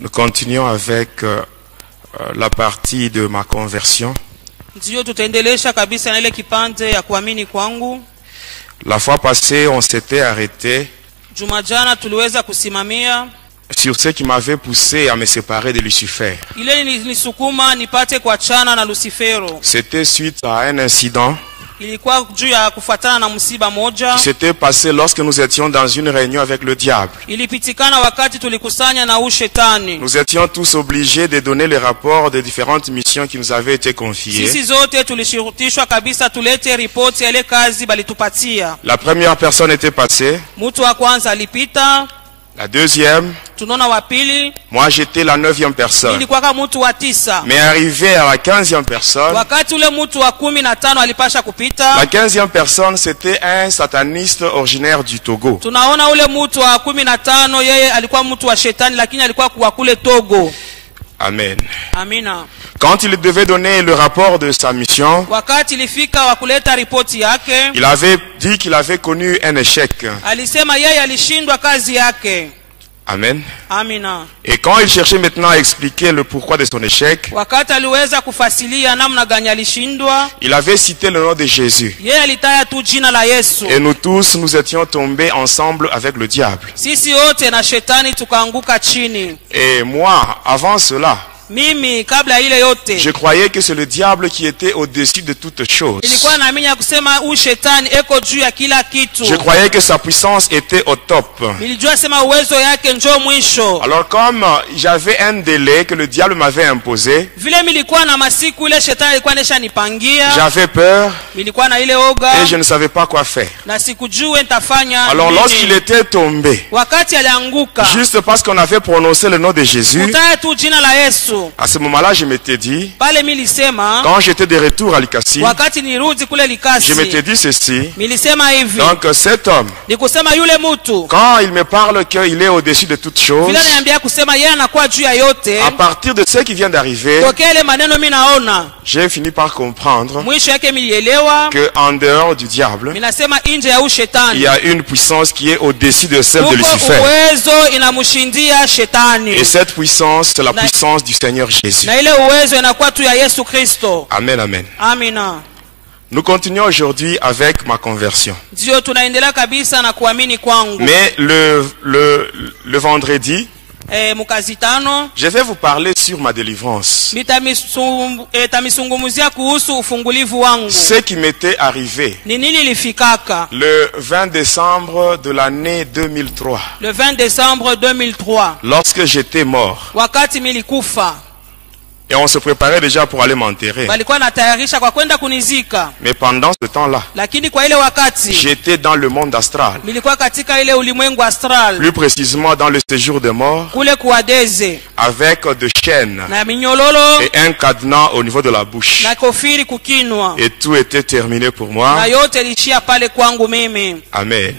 Nous continuons avec la partie de ma conversion. La fois passée, on s'était arrêté sur ce qui m'avait poussé à me séparer de Lucifer. C'était suite à un incident qui s'était passé lorsque nous étions dans une réunion avec le diable. Nous étions tous obligés de donner les rapports des différentes missions qui nous avaient été confiées. La première personne était passée. La deuxième, moi j'étais la 9e personne. Mais arrivé à la 15e personne, la 15e personne c'était un sataniste originaire du Togo. Amen. Amina. Quand il devait donner le rapport de sa mission, il avait dit qu'il avait connu un échec. Amen. Amina. Et quand il cherchait maintenant à expliquer le pourquoi de son échec, il avait cité le nom de Jésus. Et nous tous, nous étions tombés ensemble avec le diable. Et moi, avant cela, je croyais que c'est le diable qui était au-dessus de toutes choses. Je croyais que sa puissance était au top. Alors comme j'avais un délai que le diable m'avait imposé, j'avais peur et je ne savais pas quoi faire. Alors lorsqu'il était tombé, juste parce qu'on avait prononcé le nom de Jésus, à ce moment-là, je m'étais dit, quand j'étais de retour à Likasi, je m'étais dit ceci. Donc cet homme, quand il me parle qu'il est au-dessus de toutes choses, à partir de ce qui vient d'arriver, j'ai fini par comprendre qu'en dehors du diable, il y a une puissance qui est au-dessus de celle de Lucifer. Et cette puissance, c'est la puissance du Seigneur Jésus. Amen, amen. Amina. Nous continuons aujourd'hui avec ma conversion. Mais le vendredi, je vais vous parler sur ma délivrance. Ce qui m'était arrivé le 20 décembre de l'année 2003. Le 20 décembre 2003. Lorsque j'étais mort. Et on se préparait déjà pour aller m'enterrer. Mais pendant ce temps-là, j'étais dans le monde astral. Plus précisément dans le séjour de mort, avec des chaînes et un cadenas au niveau de la bouche. Et tout était terminé pour moi. Amen.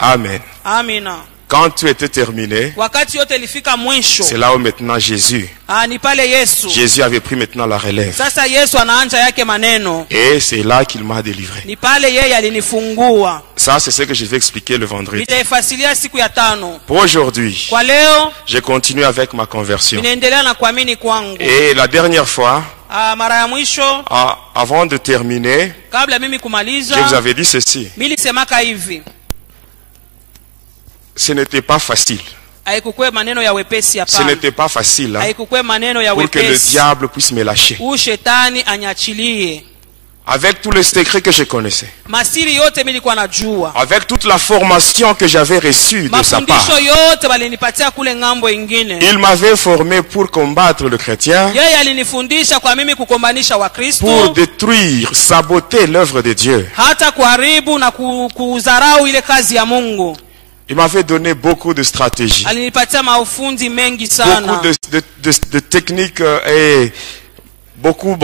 Amen. Quand tout était terminé, c'est là où maintenant Jésus avait pris maintenant la relève. Et c'est là qu'il m'a délivré. Ça, c'est ce que je vais expliquer le vendredi. Pour aujourd'hui, je continue avec ma conversion. Et la dernière fois, avant de terminer, je vous avais dit ceci. Ce n'était pas facile. Ce n'était pas facile pour que le diable puisse me lâcher. Avec tous les secrets que je connaissais. Avec toute la formation que j'avais reçue de sa part. Il m'avait formé pour combattre le chrétien. Pour détruire, saboter l'œuvre de Dieu. Il m'avait donné beaucoup de stratégies, beaucoup de techniques et beaucoup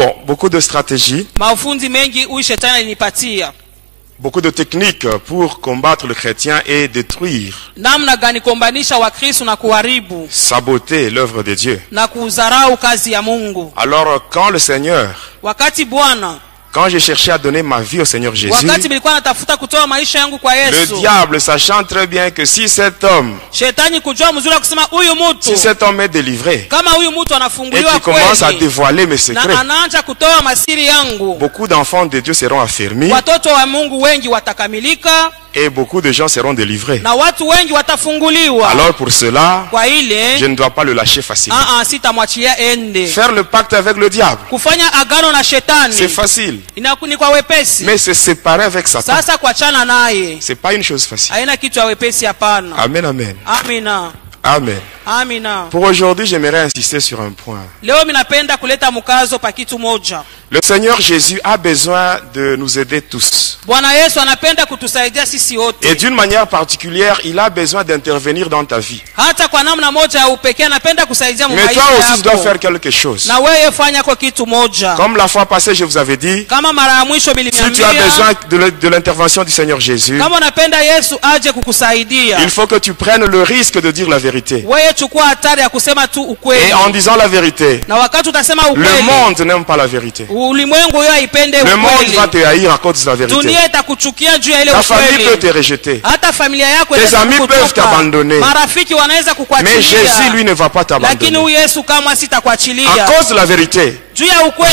de stratégies, beaucoup de techniques pour combattre le chrétien et détruire, saboter l'œuvre de Dieu. Alors quand le Seigneur Quand j'ai cherché à donner ma vie au Seigneur Jésus, le diable, sachant très bien que si cet homme est délivré et qu'il commence à dévoiler mes secrets, beaucoup d'enfants de Dieu seront affermis et beaucoup de gens seront délivrés. Alors pour cela, je ne dois pas le lâcher facilement. Faire le pacte avec le diable, c'est facile. Mais se séparer avec Satan, c'est pas une chose facile. Amen, amen. Amen. Pour aujourd'hui, j'aimerais insister sur un point. Le Seigneur Jésus a besoin de nous aider tous. Et d'une manière particulière, il a besoin d'intervenir dans ta vie. Mais toi aussi, tu dois faire quelque chose. Comme la fois passée, je vous avais dit, si tu as besoin de l'intervention du Seigneur Jésus, il faut que tu prennes le risque de dire la vérité. Et en disant la vérité, le monde n'aime pas la vérité. Le monde va te haïr à cause de la vérité. Ta famille peut te rejeter. Tes amis peuvent t'abandonner. Mais Jésus, lui, ne va pas t'abandonner. À cause de la vérité,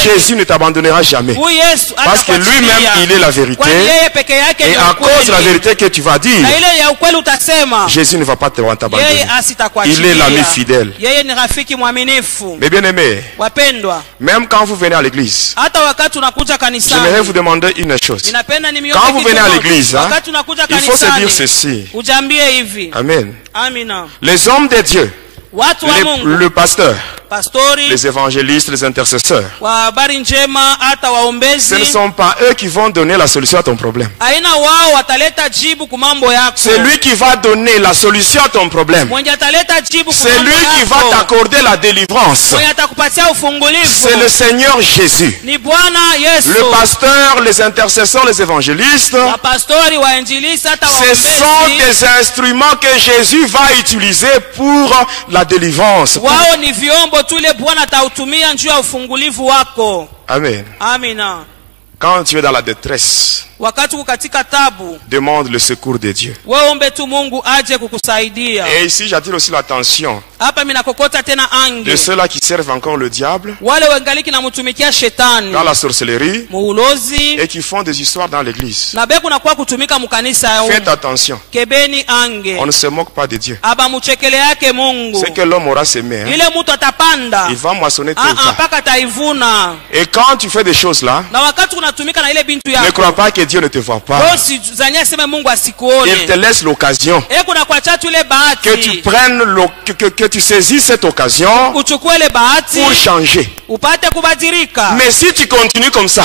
Jésus ne t'abandonnera jamais. Parce que lui-même, il est la vérité. Et à cause de la vérité que tu vas dire, Jésus ne va pas t'abandonner. Il est l'ami fidèle. Mais bien aimé, même quand vous venez à l'église, j'aimerais vous demander une chose. Quand vous venez à l'église, il faut se dire ceci. Amen. Les hommes de Dieu, le pasteur, les évangélistes, les intercesseurs, ce ne sont pas eux qui vont donner la solution à ton problème. C'est lui qui va donner la solution à ton problème. C'est lui qui va t'accorder la délivrance. C'est le Seigneur Jésus. Le pasteur, les intercesseurs, les évangélistes, ce sont des instruments que Jésus va utiliser pour la délivrance. Amen. Quand tu es dans la détresse, demande le secours de Dieu. Et ici, j'attire aussi l'attention de ceux-là qui servent encore le diable dans la sorcellerie et qui font des histoires dans l'église. Faites attention. On ne se moque pas de Dieu. C'est que l'homme aura semé. Il va moissonner tout le temps. Et quand tu fais des choses là, ne crois pas que Dieu ne te voit pas. Il te laisse l'occasion. Que tu prennes, que tu saisisses cette occasion pour changer. Mais si tu continues comme ça,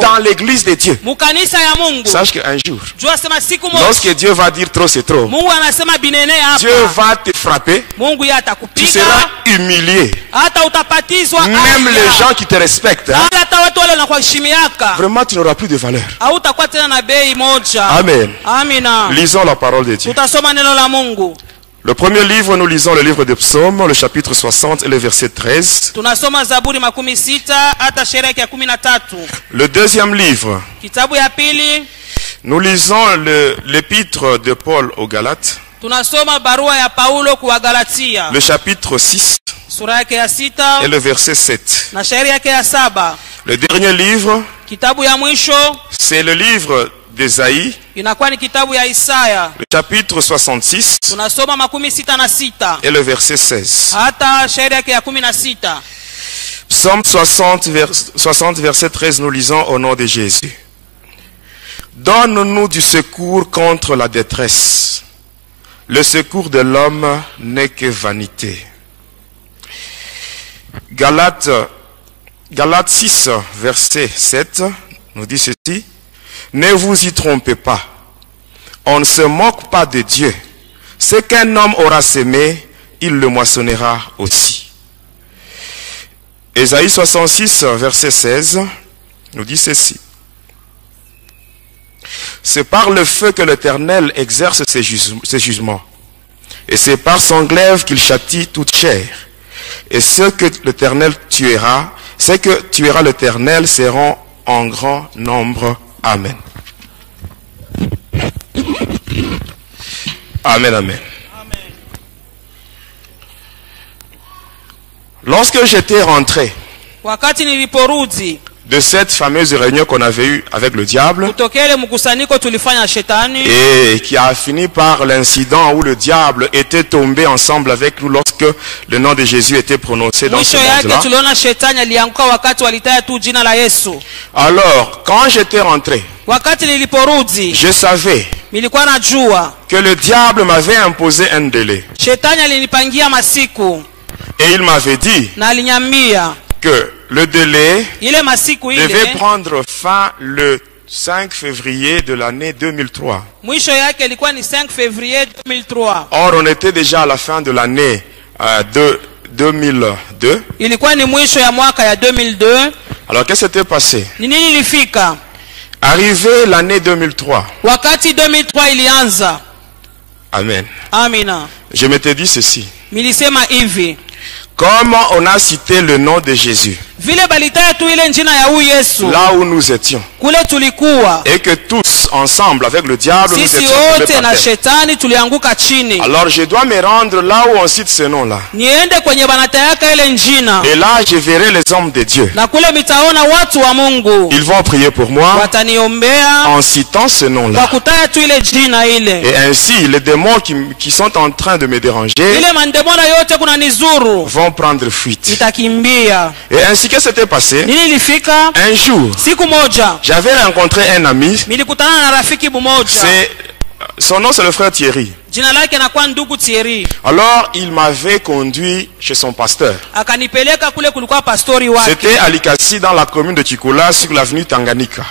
dans l'église de Dieu, sache qu'un jour, lorsque Dieu va dire trop c'est trop, Dieu va te frapper, tu seras humilié. Même les gens qui te respectent, vraiment tu n'auras plus de valeur. Amen. Lisons la parole de Dieu. Le premier livre, nous lisons le livre des Psaumes, le chapitre 60 et le verset 13. Le deuxième livre, nous lisons l'épître de Paul aux Galates, le chapitre 6 et le verset 7. Le dernier livre, c'est le livre d'Ésaïe, le chapitre 66 et le verset 16. Psaume 60, verset 13, nous lisons au nom de Jésus. Donne-nous du secours contre la détresse. Le secours de l'homme n'est que vanité. Galates 6, verset 7, nous dit ceci. Ne vous y trompez pas. On ne se moque pas de Dieu. Ce qu'un homme aura semé, il le moissonnera aussi. Ésaïe 66, verset 16, nous dit ceci. C'est par le feu que l'Éternel exerce ses jugements. Et c'est par son glaive qu'il châtie toute chair. Et ceux que l'Éternel tuera, c'est que tuera l'Éternel seront en grand nombre. Amen. Amen, amen. Lorsque j'étais rentré de cette fameuse réunion qu'on avait eue avec le diable et qui a fini par l'incident où le diable était tombé ensemble avec nous lorsque le nom de Jésus était prononcé dans ce monde-là. Alors, quand j'étais rentré, je savais que le diable m'avait imposé un délai. Et il m'avait dit que le délai devait prendre fin le 5 février de l'année 2003. Or, on était déjà à la fin de l'année 2002. Alors, qu'est-ce qui s'était passé? Arrivé l'année 2003. Amen. Je m'étais dit ceci. Comme on a cité le nom de Jésus, là où nous étions, et que tous ensemble avec le diable nous étions tombés par terre. Alors je dois me rendre là où on cite ce nom-là. Et là je verrai les hommes de Dieu. Ils vont prier pour moi en citant ce nom-là. Et ainsi les démons qui sont en train de me déranger vont prendre fuite. Et ainsi que c'était passé, un jour, j'avais rencontré un ami. Son nom c'est le frère Thierry. Alors il m'avait conduit chez son pasteur. C'était à Likasi dans la commune de Kikula sur l'avenue Tanganyika.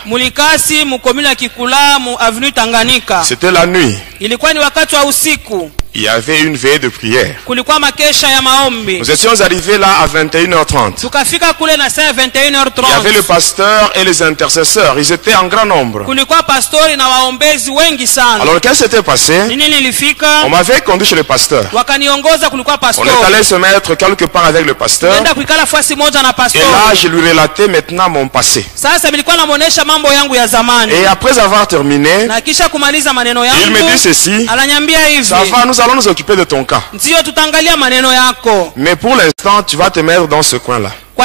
C'était la nuit. Il y avait une veillée de prière. Nous étions arrivés là à 21h30. Il y avait le pasteur et les intercesseurs. Ils étaient en grand nombre. Alors qu'est-ce qui s'était passé? On m'avait conduit chez le pasteur. On est allé se mettre quelque part avec le pasteur. Et là je lui relatais maintenant mon passé. Et après avoir terminé, il me dit ceci: ça va, nous allons nous occuper de ton cas. Mais pour l'instant, tu vas te mettre dans ce coin-là. Et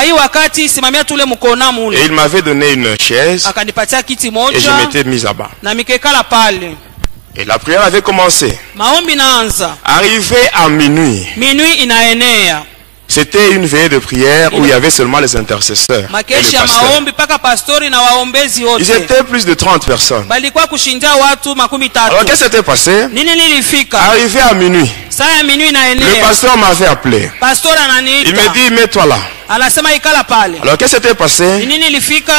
il m'avait donné une chaise et je m'étais mis à bas. Et la prière avait commencé. Arrivé à minuit. C'était une veillée de prière où il y avait seulement les intercesseurs et le pasteur. Ils étaient plus de 30 personnes. Alors qu'est-ce qui s'était passé? Arrivé à minuit, le pasteur m'avait appelé. Il me dit: mets-toi là. Alors qu'est-ce qui s'était passé?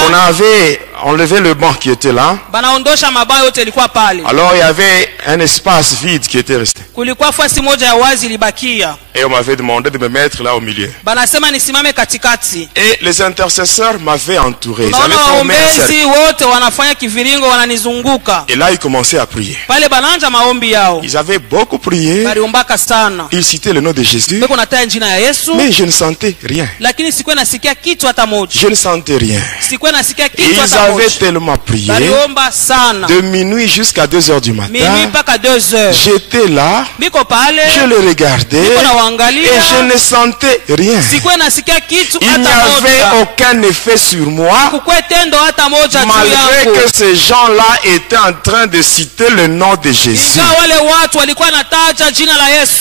On avait enlevé le banc qui était là. Alors il y avait un espace vide qui était resté. Et on m'avait demandé de me mettre là au milieu. Et les intercesseurs m'avaient entouré. Ils avaient formé un cercle. Et là ils commençaient à prier. Ils avaient beaucoup prié. Ils citaient le nom de Jésus. Mais je ne sentais rien. Je ne sentais rien. Ils avaient tellement prié de minuit jusqu'à 2h du matin. J'étais là, je les regardais et je ne sentais rien. Il n'y avait aucun effet sur moi, malgré que ces gens-là étaient en train de citer le nom de Jésus.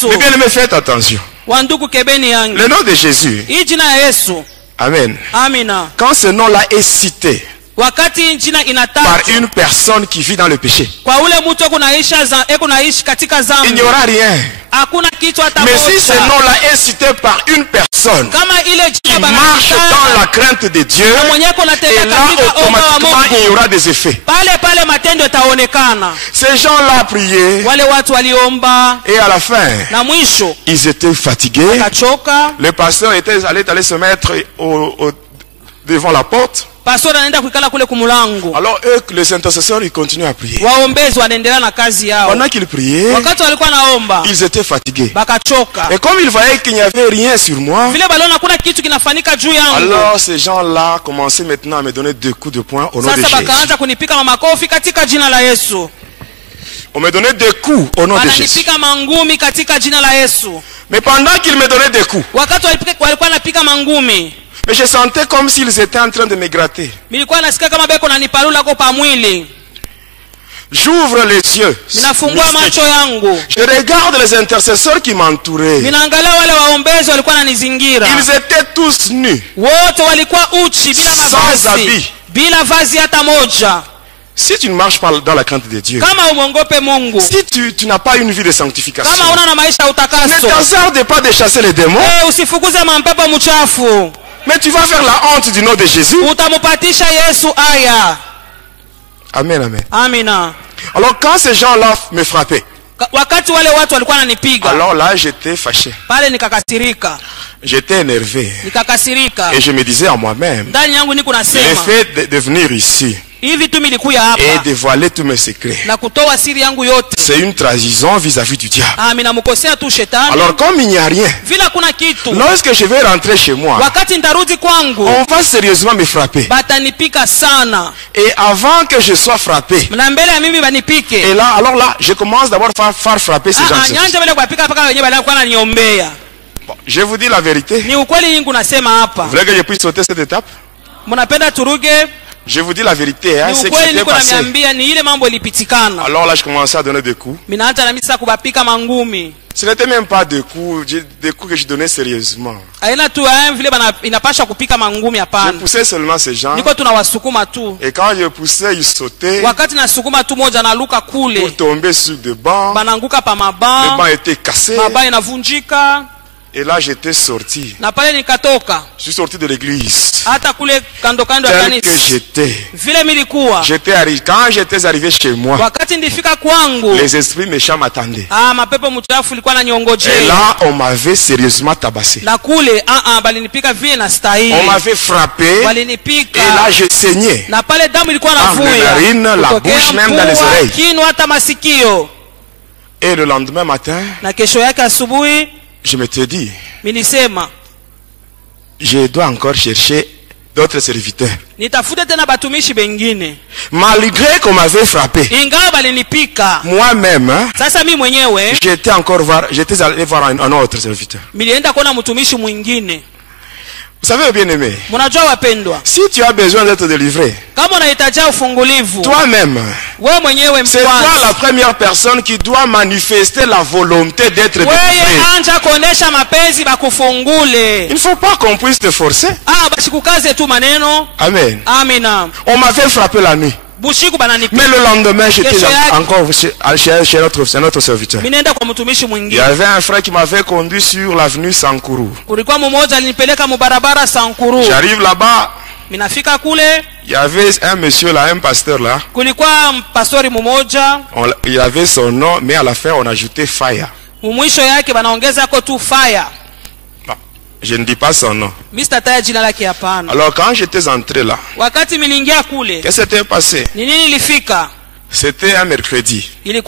Mais bien aimé, faites attention. Le nom de Jésus. Amen. Quand ce nom-là est cité par une personne qui vit dans le péché, il n'y aura rien. Mais si ce nom-là est cité par une personne qui marche dans la crainte de Dieu, et là automatiquement il y aura des effets. Ces gens-là priaient et à la fin ils étaient fatigués. Le pasteur était allé se mettre devant la porte. pastor anaenda kuikala kule kumulango. Alors eux, les intercesseurs, ils continuent à prier. Waombezi wanaendelea na kazi yao. Pendant qu'ils priaient, wakati walikuwa naomba, ils étaient fatigués. Bakachoka. Et comme ils voyaient qu'il n'y avait rien sur moi, vile baliona kuna kitu kinafanyika juu yangu, alors ces gens-là commençaient maintenant à me donner 2 coups de poing au nom de Jésus. Sasa bakaanza kunipika makofi katika jina la Yesu. On me donnait 2 coups au nom de Jésus. Wananipika mangumi katika jina la Yesu. Mais pendant qu'ils me donnaient des coups, wakati walikuwa napika mangumi, mais je sentais comme s'ils étaient en train de me gratter. Nilikuwa nasikia kama beko nanipalula kwa pa mwili. J'ouvre les yeux. Ninafungua macho yangu. Je regarde les intercesseurs qui m'entouraient. Ninaangalia wale waombezi walikuwa wananizingira. Ils étaient tous nus. Wote walikuwa uchi bila mavazi. Sans habit. Bila vazi hata moja. Si tu ne marches pas dans la crainte de Dieu, kama umongope Mungu, si tu n'as pas une vie de sanctification, kama una na maisha utakaso, ne t'hasarde pas de chasser les démons. Usifukuze mampepo mchafu. Mais tu vas faire la honte du nom de Jésus. Utamupatisha Yesu aya. Amen, amen. Amina. Alors quand ces gens-là me frappaient, wakati wale watu walikuwa wananipiga, alors là j'étais fâché. Pale nikakasirika. J'étais énervé. Nikakasirika. Et je me disais à moi-même, ndani yangu niko nasema, le fait de venir ici hivi tu nilikuja hapa et dévoiler tous mes secrets, na kutoa siri yangu yote, c'est une trahison vis-à-vis du diable. Amina, mkosea tu shetani. Alors comme il n'y a rien, vila kuna kitu, lorsque je vais rentrer chez moi, wakati nitarudi kwangu, on va sérieusement me frapper. Batanipika sana. Et avant que je sois frappé, na mbele ya mimi banipike, et là, alors là, je commence d'abord à faire frapper ces gens. Nyanja bale kuapika paka wenyewe bale kwa naniombea. Bon, je vous dis la vérité. Ni ukweli nyingi unasema hapa. Vous voulez que je puisse sauter cette étape? Mnapenda turuge? Je vous dis la vérité, hein, c'est que c'était passé. Alors là, je commençais à donner des coups. Ce n'était même pas des coups que je donnais sérieusement. Je poussais seulement ces gens. Et quand je poussais, ils sautaient pour tomber sur des bancs. Les bancs étaient cassés. Et là, j'étais sorti. Je suis sorti de l'église. Tel que j'étais. Quand j'étais arrivé chez moi, les esprits méchants m'attendaient. Et là, on m'avait sérieusement tabassé. On m'avait frappé. Et là, je saignais. Dans les narines, la bouche, même dans les oreilles. Et le lendemain matin, je m'étais dit, je dois encore chercher d'autres serviteurs. Malgré qu'on m'avait frappé, moi-même, j'étais allé voir un autre serviteur. Vous savez, bien aimé, si tu as besoin d'être délivré, toi-même, c'est toi la première personne qui doit manifester la volonté d'être délivré. Il ne faut pas qu'on puisse te forcer. Amen. On m'avait frappé la nuit. Mais le lendemain, j'étais encore chez notre serviteur. Il y avait un frère qui m'avait conduit sur l'avenue Sankuru. J'arrive là-bas. Il y avait un monsieur là, un pasteur là. Il avait son nom, mais à la fin, on ajoutait Fire. Je ne dis pas son nom. Alors quand j'étais entré là, qu'est-ce qui s'était passé? C'était un mercredi. Sur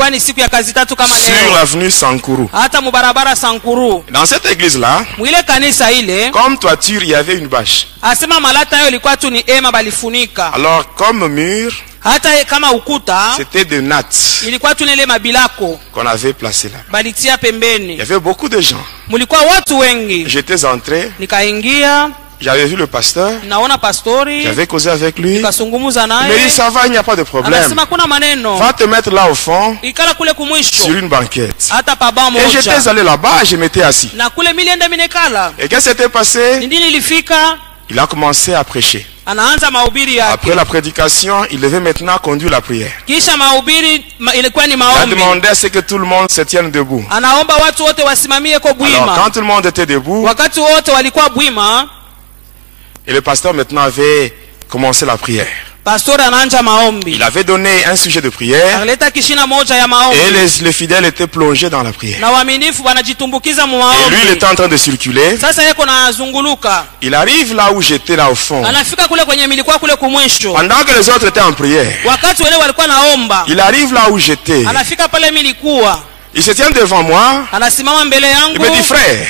l'avenue Sankuru. Dans cette église-là, comme toiture, il y avait une bâche. Alors comme mur, c'était de nattes qu'on avait placé là. Il y avait beaucoup de gens. J'étais entré. J'avais vu le pasteur. J'avais causé avec lui. Il m'a dit, ça va, il n'y a pas de problème. Va te mettre là au fond, sur une banquette. Et j'étais allé là-bas et je m'étais assis. Et qu'est-ce qui s'était passé? Il a commencé à prêcher. Après la prédication, il devait maintenant conduire la prière. Il a demandé à ce que tout le monde se tienne debout. Alors quand tout le monde était debout, et le pasteur maintenant avait commencé la prière. Il avait donné un sujet de prière et les fidèles étaient plongés dans la prière. Et lui, il était en train de circuler. Il arrive là où j'étais, là au fond. Pendant que les autres étaient en prière, il arrive là où j'étais. Il se tient devant moi. Il me dit, frère,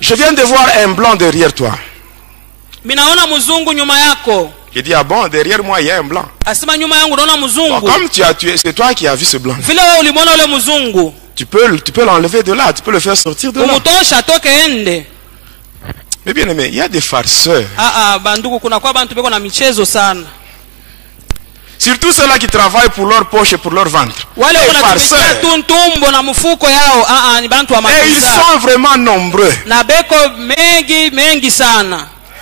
je viens de voir un blanc derrière toi. Il dit, ah bon, derrière moi il y a un blanc. Bon, comme tu as tué, c'est toi qui as vu ce blanc. Tu peux l'enlever de là, tu peux le faire sortir de là. Mais bien aimé, il y a des farceurs. Surtout ceux-là qui travaillent pour leur poche et pour leur ventre. Les farceurs. Et ils sont vraiment nombreux.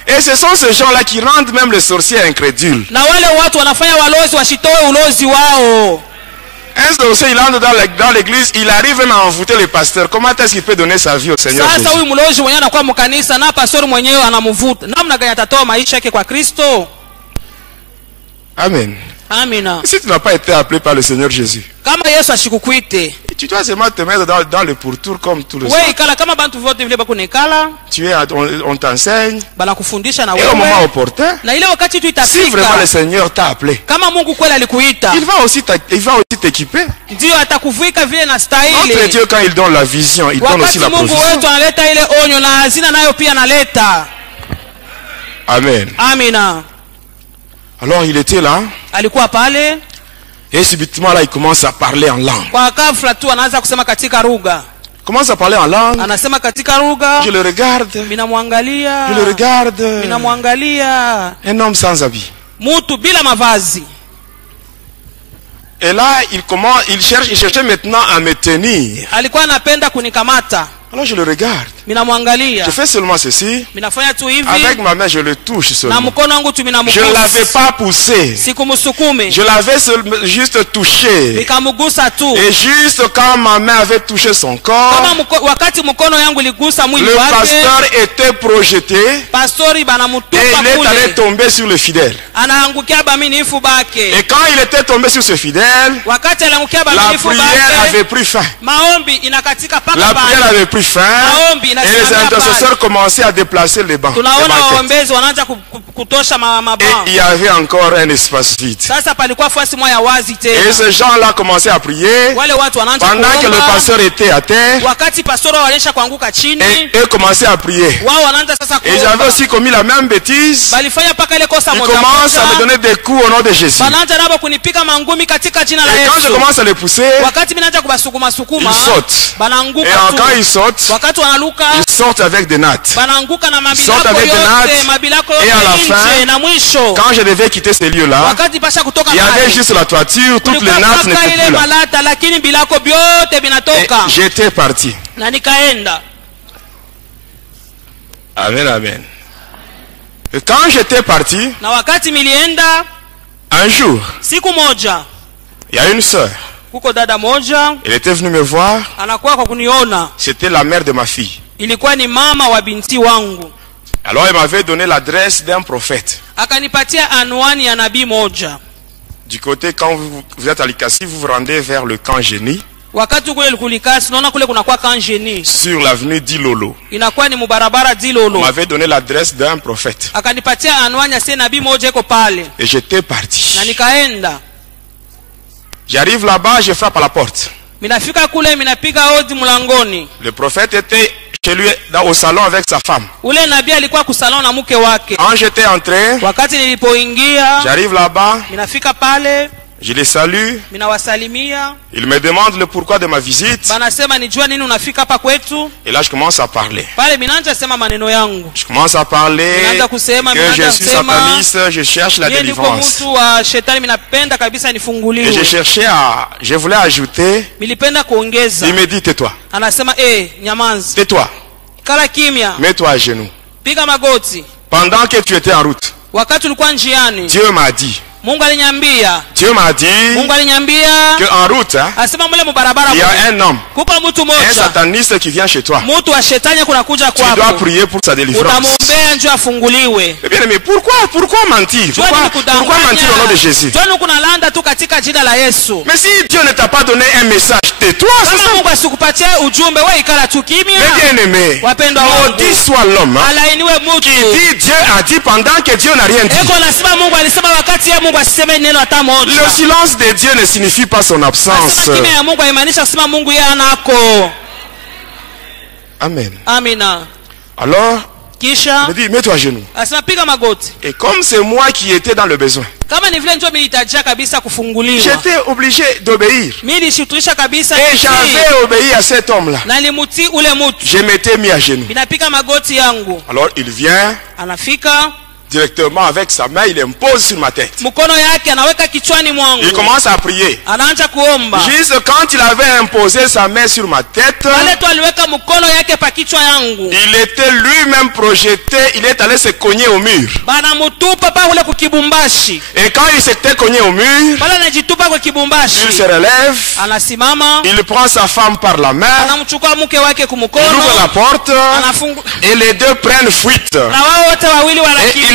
Et ce sont ces gens-là qui rendent même les sorciers incrédules. Un sorcier, il entre dans l'église, il arrive même à envoûter les pasteurs. Comment est-ce qu'il peut donner sa vie au Seigneur Jésus? Amen. Amina. Si tu n'as pas été appelé par le Seigneur Jésus, tu dois seulement te mettre dans le pourtour comme tout le monde. On t'enseigne. Et au moment opportun, si vraiment le Seigneur t'a appelé, il va aussi t'équiper. Notre Dieu, quand il donne la vision, il donne aussi la provision. Amen. Amina. Alors il était là. Et subitement là il commence à parler en langue. Commence à parler en langue. Je le regarde. Je le regarde. Un homme sans habit. Et là il cherchait maintenant à me tenir. Alors je le regarde. Je fais seulement ceci. Avec ma main, je le touche seulement. Je ne l'avais pas poussé. Je l'avais juste touché. Et juste quand ma main avait touché son corps, le pasteur était projeté. Et il est allé tomber sur le fidèle. Et quand il était tombé sur ce fidèle, la prière avait pris fin. La prière avait pris fin. Et les intercesseurs commençaient à déplacer les bancs. Et il y avait encore un espace vide. Et ces gens-là commençaient à prier pendant que le pasteur était à terre. Et eux commençaient à prier. Et ils avaient aussi commis la même bêtise. Ils commencent à me donner des coups au nom de Jésus. Et quand je commence à les pousser, ils sautent. Et quand ils sautent, ils sortent avec des nattes. Ils sortent avec des nattes. Et à la fin, quand je devais quitter ces lieux-là, il y avait juste la toiture, toutes les nattes n'étaient plus là. Et j'étais parti. Amen, amen. Et quand j'étais parti, un jour, il y a une sœur. Elle était venue me voir. C'était la mère de ma fille. Alors elle m'avait donné l'adresse d'un prophète. Du côté, quand vous êtes à Likasi, vous vous rendez vers le camp Génie. Sur l'avenue Dilolo. On m'avait donné l'adresse d'un prophète. Et j'étais parti. J'arrive là-bas, je frappe à la porte. Le prophète était chez lui au salon avec sa femme. Quand j'étais entré, j'arrive là-bas, je les salue. Il me demande le pourquoi de ma visite. Et là je commence à parler. Je commence à parler que je suis sataniste, je cherche la délivrance. Et je voulais ajouter. Il me dit tais-toi. Tais-toi. Mets-toi à genoux. Pendant que tu étais en route, Dieu m'a dit Dieu m'a dit qu'en route, il y a un homme, un sataniste qui vient chez toi. Tu dois prier pour sa délivrance. Mais bien aimé, pourquoi mentir? Pourquoi mentir au nom de Jésus? Mais si Dieu ne t'a pas donné un message, tais-toi. Mais bien aimé, maudit soit l'homme qui dit Dieu a dit pendant que Dieu n'a rien dit. Le silence de Dieu ne signifie pas son absence. Amen. Alors, il me dit, mets-toi à genoux. Et comme c'est moi qui étais dans le besoin, j'étais obligé d'obéir. Et j'avais obéi à cet homme-là. Je m'étais mis à genoux. Alors il vient directement avec sa main, il impose sur ma tête. Il commence à prier. Juste quand il avait imposé sa main sur ma tête, il était lui-même projeté, il est allé se cogner au mur. Et quand il s'était cogné au mur, il se relève, il prend sa femme par la main, il ouvre la porte, et les deux prennent fuite. Et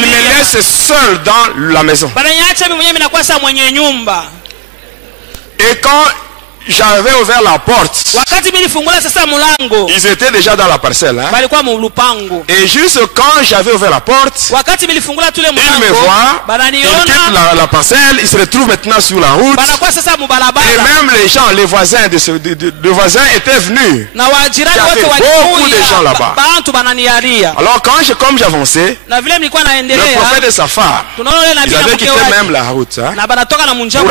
il me laisse seul dans la maison. Et quand j'avais ouvert la porte, ils étaient déjà dans la parcelle. Et juste quand j'avais ouvert la porte, ils me voient, ils quittent la parcelle, ils se retrouvent maintenant sur la route. Et même les gens, les voisins étaient venus. Il y avait beaucoup de gens là-bas. Alors comme j'avançais, le prophète et sa femme, ils avaient quitté même la route pour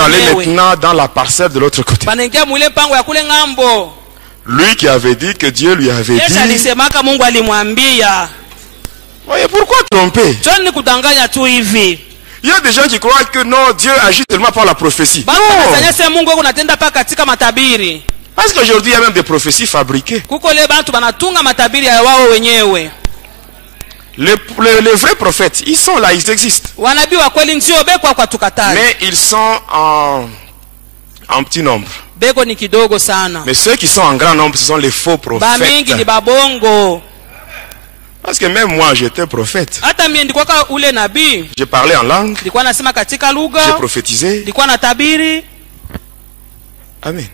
aller maintenant dans la parcelle de l'autre côté. Lui qui avait dit que Dieu lui avait dit. Voyez, pourquoi tromper? Il y a des gens qui croient que non, Dieu agit seulement par la prophétie. Non. Parce qu'aujourd'hui, il y a même des prophéties fabriquées. Les vrais prophètes, ils sont là, ils existent. Mais ils sont en petit nombre. Mais ceux qui sont en grand nombre, ce sont les faux prophètes. Parce que même moi, j'étais prophète. J'ai parlé en langue. J'ai prophétisé. Amen.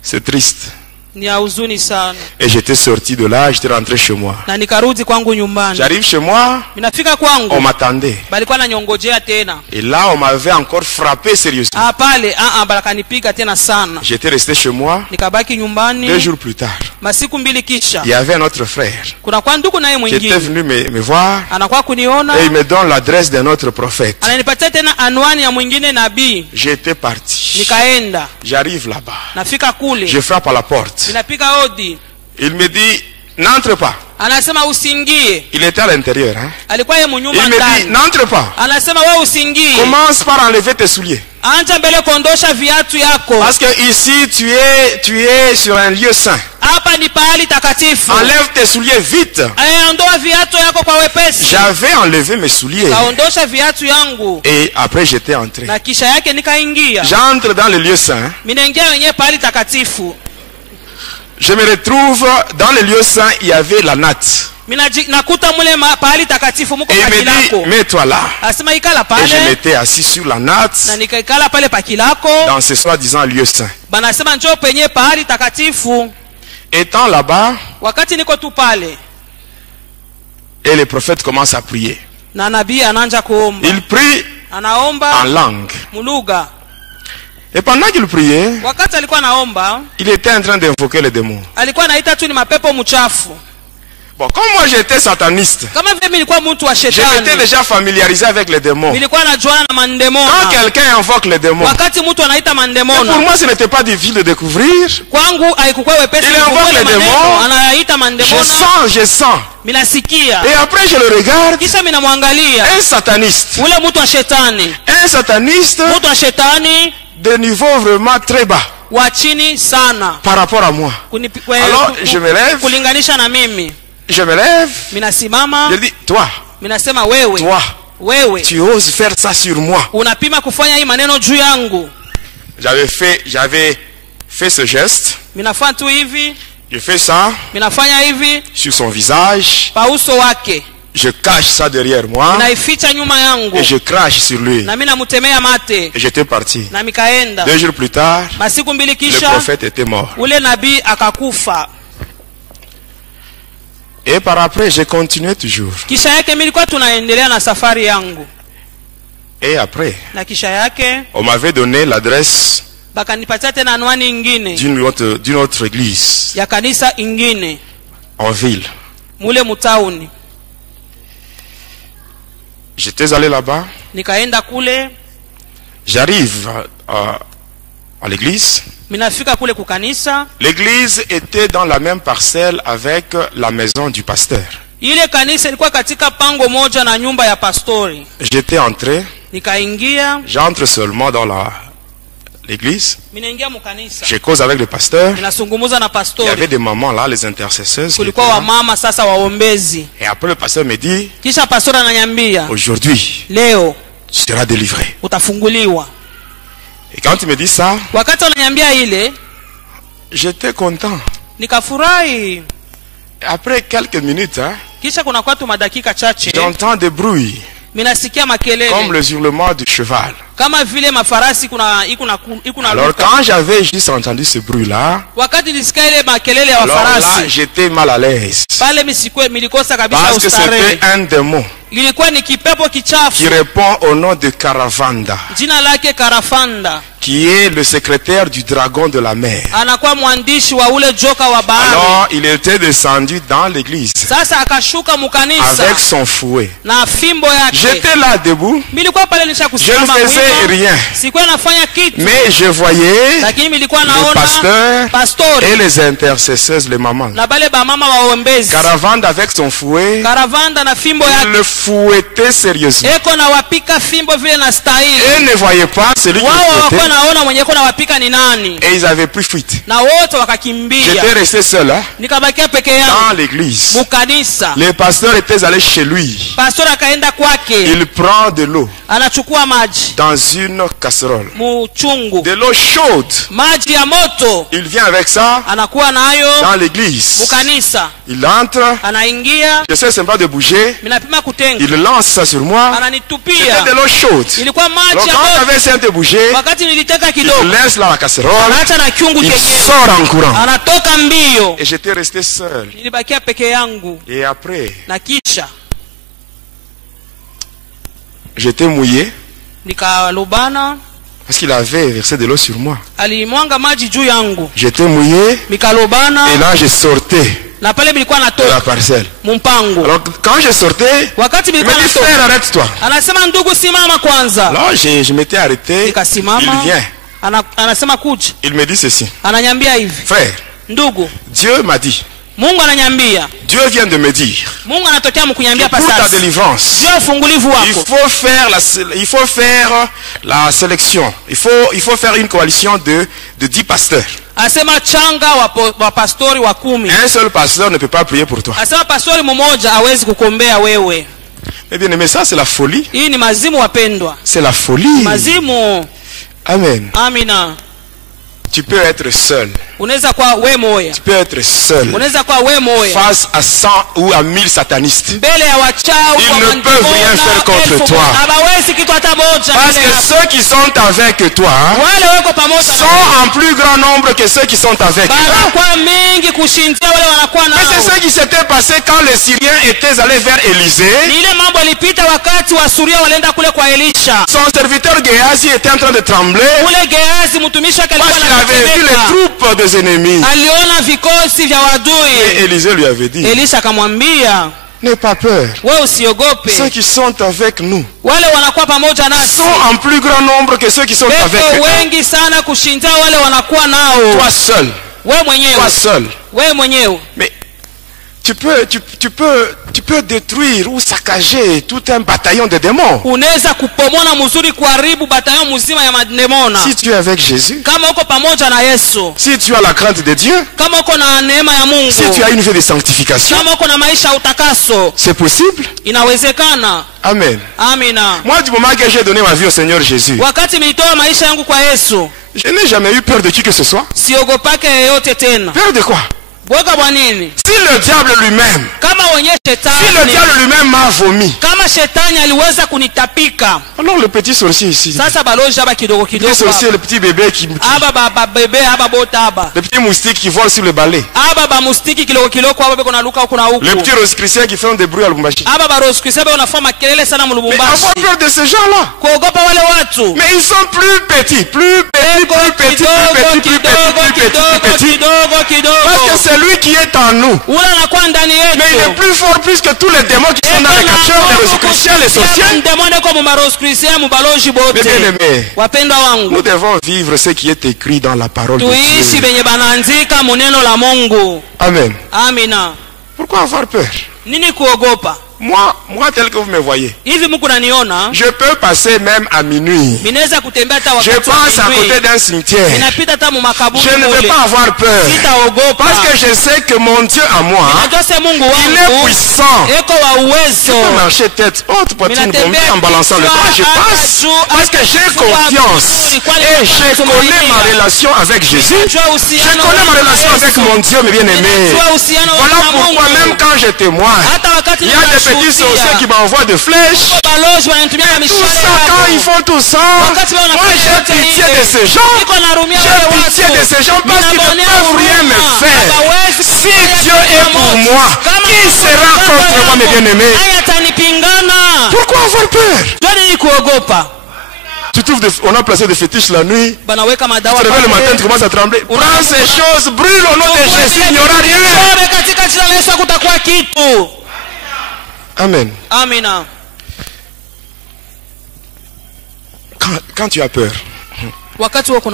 C'est triste. Et j'étais sorti de là, j'étais rentré chez moi. J'arrive chez moi, on m'attendait. Et là, on m'avait encore frappé sérieusement. J'étais resté chez moi. 2 jours plus tard, il y avait un autre frère qui était venu me voir. Et il me donne l'adresse d'un autre prophète. J'étais parti. J'arrive là-bas. Je frappe à la porte. Il me dit, n'entre pas. Il était à l'intérieur. Il me dit, n'entre pas. Commence par enlever tes souliers. Parce que ici, tu es sur un lieu saint. Enlève tes souliers vite. J'avais enlevé mes souliers. Et après, j'étais entré. J'entre dans le lieu saint. Je me retrouve dans le lieu saint, il y avait la natte. Et il me dit, mets-toi là. Et je m'étais assis sur la natte dans ce soi-disant lieu saint. Étant là-bas, et le prophète commence à prier. Il prie en langue. Et pendant qu'il priait, il était en train d'invoquer les démons. Bon, comme moi j'étais sataniste, je m'étais déjà familiarisé avec les démons. Quand quelqu'un invoque les démons, pour moi ce n'était pas difficile de découvrir. Il invoque les démons, je sens. Et après je le regarde, un sataniste de niveau vraiment très bas par rapport à moi. Alors je me lève, je dis, toi, wewe tu oses faire ça sur moi. unapima kufanya hii maneno juu yangu. J'avais fait ce geste. Minafanya tu hivi. Je fais ça. Minafanya hivi sur son visage. pa uso wake. Je cache ça derrière moi. Naificha nyuma yangu. Et je crache sur lui. Na mimi namutemea mate. Et j'étais parti. Na mikaenda. 2 jours plus tard, masiku mbili kisha, le prophète était mort. Ule nabii akakufa. Et par après, j'ai continué toujours. Kisha yake mimi nilikuwa tunaendelea na safari yangu. Et après, na kisha yake on m'avait donné l'adresse bakanipatia tena anwani nyingine d'une autre église ya kanisa ingine en ville. Mule mutauni. J'étais allé là-bas. Nikaenda kule. J'arrive à l'église. Minafika kule kukanisa. L'église était dans la même parcelle avec la maison du pasteur. Ile kanisa ilikuwa katika pango moja na nyumba ya pastori. J'étais entré. Nikaingia. J'entre seulement dans l'église. Minaingia mukanisa. Je cause avec le pasteur. Ninazungumza na pastori. Il y avait des mamans là, les intercesseuses. Kulikuwa wa mama sasa waombezi. Et après le pasteur me dit, kisha pastori ananiambia, aujourd'hui, leo tu seras délivré. Utafunguliwa. Et quand il me dit ça, wakati ananiambia ile, j'étais content. Nikafurahi. Après quelques minutes, kisha kuna kwa tu madakika chache, j'entends des bruits. Minasikia makelele. Comme le hurlement du cheval. Kama vile mafarasi ikuna. Alors quand j'avais juste entendu ce bruit là, wakati nisikia ile makelele ya alors wafarasi, là j'étais mal à l'aise. Pale milikosa kabisa parce que c'était un démon. Ilikuwa ni kipepo kichafu. Qui répond au nom de Karavanda. Jina lake Karavanda. Qui est le secrétaire du dragon de la mer. Anakuwa mwandishi wa ule joka wa bahari. Alors il était descendu dans l'église. Sasa akashuka mukanisa. Avec son fouet. Na fimbo yake. J'étais là debout. Milikuwa pale nishakusimama. Je ne faisais rien. Sikuwa nafanya kitu. Mais je voyais lakini milikuwa le naona pasteur et les intercesseuses, les mamans. Na bale ba mama waombezi. Karavanda avec son fouet. Karavanda na fimbo yake. Le fouettait sérieusement. Eko na wapika fimbo vile na stahili. Et ne voyait pas celui qui fouettait. Naona mwenye kuna wapika ni nani. Et ils avaient pris fuite. Na wote wakakimbia. J'étais resté seul nikabakia peke yangu dans l'église. Mukanisa. Les pasteurs étaient allés chez lui. Pastor akaenda kwake. Il prend de l'eau. Anachukua maji. Dans une casserole. Muchungu. De l'eau chaude. Maji ya moto. Il vient avec ça. Anakuwa nayo dans l'église. Mukanisa. Il entre. Anaingia. Je sais c'est pas de bouger. Minapima kutenga. Il lance ça sur moi. Ananitupia. C'était de l'eau chaude. Ilikuwa maji ya moto. Quand j'avais essayé de bouger. Wakati nilitaka kidogo. Il laisse là la casserole. Anaacha na kyungu il chenyewe. sort en courant. Anatoka mbio. Et j'étais resté seul. Nilibakia peke yangu. Et après. Na kisha. J'étais mouillé. Nikalobana. Parce qu'il avait versé de l'eau sur moi. Alimwanga maji juu yangu. J'étais mouillé. Nikalobana. Et là je sortais. Na pale bilikuwa natoka. De la parcelle. Mumpango. Alors quand je sortais, wakati bilikuwa natoka. Il me dit frère arrête-toi. Anasema ndugu simama kwanza. Alors je m'étais arrêté. Nikasimama. Il vient. Anasema kuja. Il me dit ceci. Ananyambia hivi. Frère. Ndugu. Dieu m'a dit. Mungu ananyambia. Dieu vient de me dire. Mungu anatokea mkunyambia pour ta délivrance. Dieu ufungulivu wako. Il faut faire la sélection. Il faut faire une coalition de 10 pasteurs. Asema changa wa pastori wa 10. Un seul pasteur ne peut pas prier pour toi. Asema pastori mmoja hawezi kukombea wewe. Mais bien aimé, ça c'est la folie. Hii ni mazimu wapendwa. C'est la folie. Mazimu. Amen. Amina. Tu peux être seul. Unaweza kuwa wewe moya. Tu peux être seul. Unaweza kuwa wewe moya. Face à 100 ou à 1000 satanistes. Mbele ya wachawi ils ne peuvent rien faire contre toi. Hawawezi kitu hata moja. Parce que ceux qui sont avec toi wale wako pamoja sont en plus grand nombre que ceux qui sont avec eux. Wanakuwa mingi kushindia wale wanakuwa nao. Mais c'est ce qui s'était passé quand les Syriens étaient allés vers Élisée. Ile mambo ilipita wakati wa Suria walienda kule kwa Elisha. Son serviteur Géasi était en train de trembler. Ule Géasi mtumishi wake alikuwa avait vu les troupes des ennemis. Aliona vikosi vya wadui. Et Élisée lui avait dit. Elisha akamwambia, n'aie pas peur. Wewe usiogope. Ceux qui sont avec nous wale wanakuwa pamoja nasi sont en plus grand nombre que ceux qui sont avec eux. Wengi sana kushinda wale wanakuwa nao. Toi seul. Wewe mwenyewe. Toi seul. Wewe mwenyewe. Mais Tu peux détruire ou saccager tout un bataillon de démons. Si tu es avec Jésus, si tu as la crainte de Dieu, si tu as une vie de sanctification, c'est possible. Amen. Moi, du moment que j'ai donné ma vie au Seigneur Jésus, je n'ai jamais eu peur de qui que ce soit. Peur de quoi? Si le diable lui-même, m'a vomi, alors le petit sorcier ici, le sorcier, le petit bébé qui, le petit moustique qui vole sur le balai, le petit rosicrucien qui fait des bruits à Lubumbashi. Mais avoir peur de ces gens-là. Mais ils sont plus petits. Parce que c'est lui qui est en nous. Mais il est plus fort plus que tous les démons qui sont dans les catcheurs, les rosicruciens, les sorciers. Mais bien aimés, nous devons vivre ce qui est écrit dans la parole de Dieu. Amen. Pourquoi avoir peur? Moi, tel que vous me voyez, je peux passer même à minuit. Je passe à côté d'un cimetière. Je ne vais pas avoir peur. Parce que je sais que mon Dieu à moi, il est puissant. Je peux marcher tête haute, poitrine bombée en balançant le bras. Je passe. Parce que j'ai confiance. Et je connais ma relation avec Jésus. Je connais ma relation avec mon Dieu, mes bien-aimés. Voilà pourquoi même quand je témoigne, il y a des petits sorciers qui m'envoient des flèches. Tout ça, quand ils font tout ça, moi j'ai pitié de ces gens. J'ai pitié de ces gens parce qu'ils ne peuvent rien me faire. Si Dieu est pour moi, qui sera contre moi, mes bien-aimés? Pourquoi avoir peur? Tu trouves on a placé des fétiches la nuit. Tu te réveilles le matin, tu commences à trembler. Prends ces choses, brûle au nom de Jésus, il n'y aura rien. Amen. Quand tu as peur,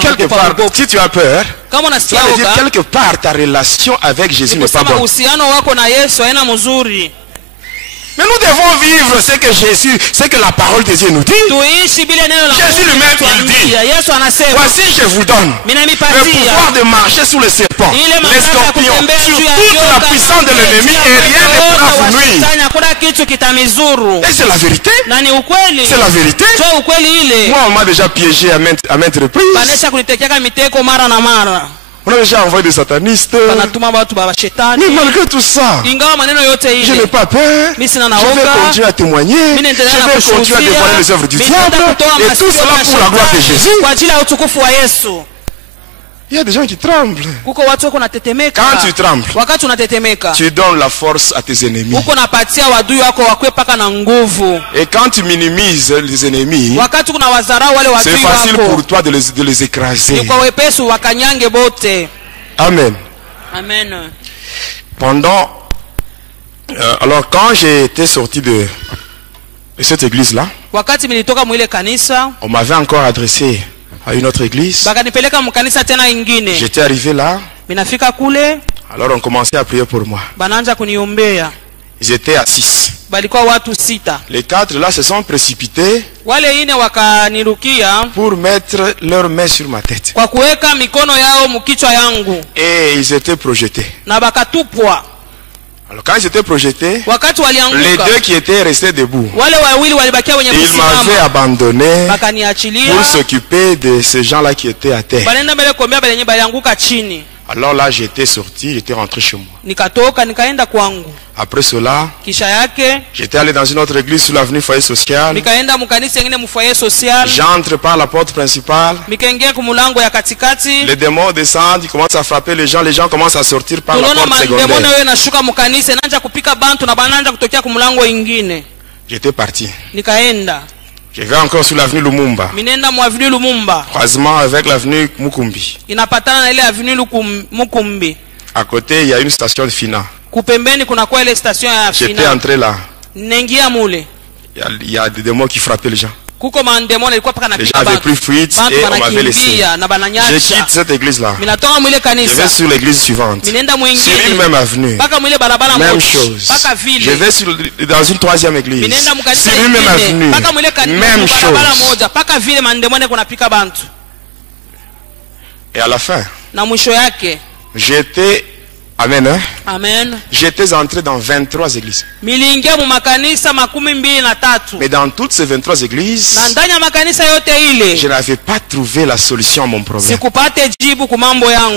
quelque part, si tu as peur, ça veut dire quelque part ta relation avec Jésus n'est pas bonne. Mais nous devons vivre ce que Jésus, ce que la parole de Dieu nous dit. Jésus lui-même il dit, voici je vous donne le pouvoir de marcher sous les serpents, les scorpions, sur toute la puissance de l'ennemi et rien ne pourra vous nuire. Et c'est la vérité. C'est la vérité. Moi on m'a déjà piégé à maintes reprises. On a déjà envoyé des satanistes. Mais malgré tout ça, je n'ai pas peur. Je vais continuer à témoigner. Je vais continuer à dévoiler les œuvres du diable. Et tout cela pour la gloire de Jésus. Il y a des gens qui tremblent. Quand tu trembles, tu donnes la force à tes ennemis. Et quand tu minimises les ennemis, c'est facile pour toi de les écraser. Amen. Alors quand j'ai été sorti de cette église-là, on m'avait encore adressé à une autre église. J'étais arrivé là. Alors on commençait à prier pour moi. Ils étaient à 6. Les 4 là se sont précipités pour mettre leurs mains sur ma tête. Et ils étaient projetés. Alors quand ils étaient projetés, les 2 qui étaient restés debout, ils m'avaient abandonné pour s'occuper de ces gens-là qui étaient à terre. Alors là, j'étais sorti, j'étais rentré chez moi. Après cela, j'étais allé dans une autre église sur l'avenue Foyer Social. J'entre par la porte principale. Les démons descendent, ils commencent à frapper les gens commencent à sortir par la porte secondaire. J'étais parti. Je vais encore sur l'avenue Lumumba. Croisement avec l'avenue Mukumbi. À côté, il y a une station de Fina. J'étais entré là. Il y a des démons qui frappaient les gens. Les gens avaient pris fuite et on m'avait laissé. Je quitte cette église-là. Je vais sur l'église suivante. Sur une même avenue. Même chose. Je vais dans une troisième église. Sur une même avenue. Même chose. Et à la fin, j'étais... Amen. Hein? Amen. J'étais entré dans 23 églises. Mais dans toutes ces 23 églises, je n'avais pas trouvé la solution à mon problème.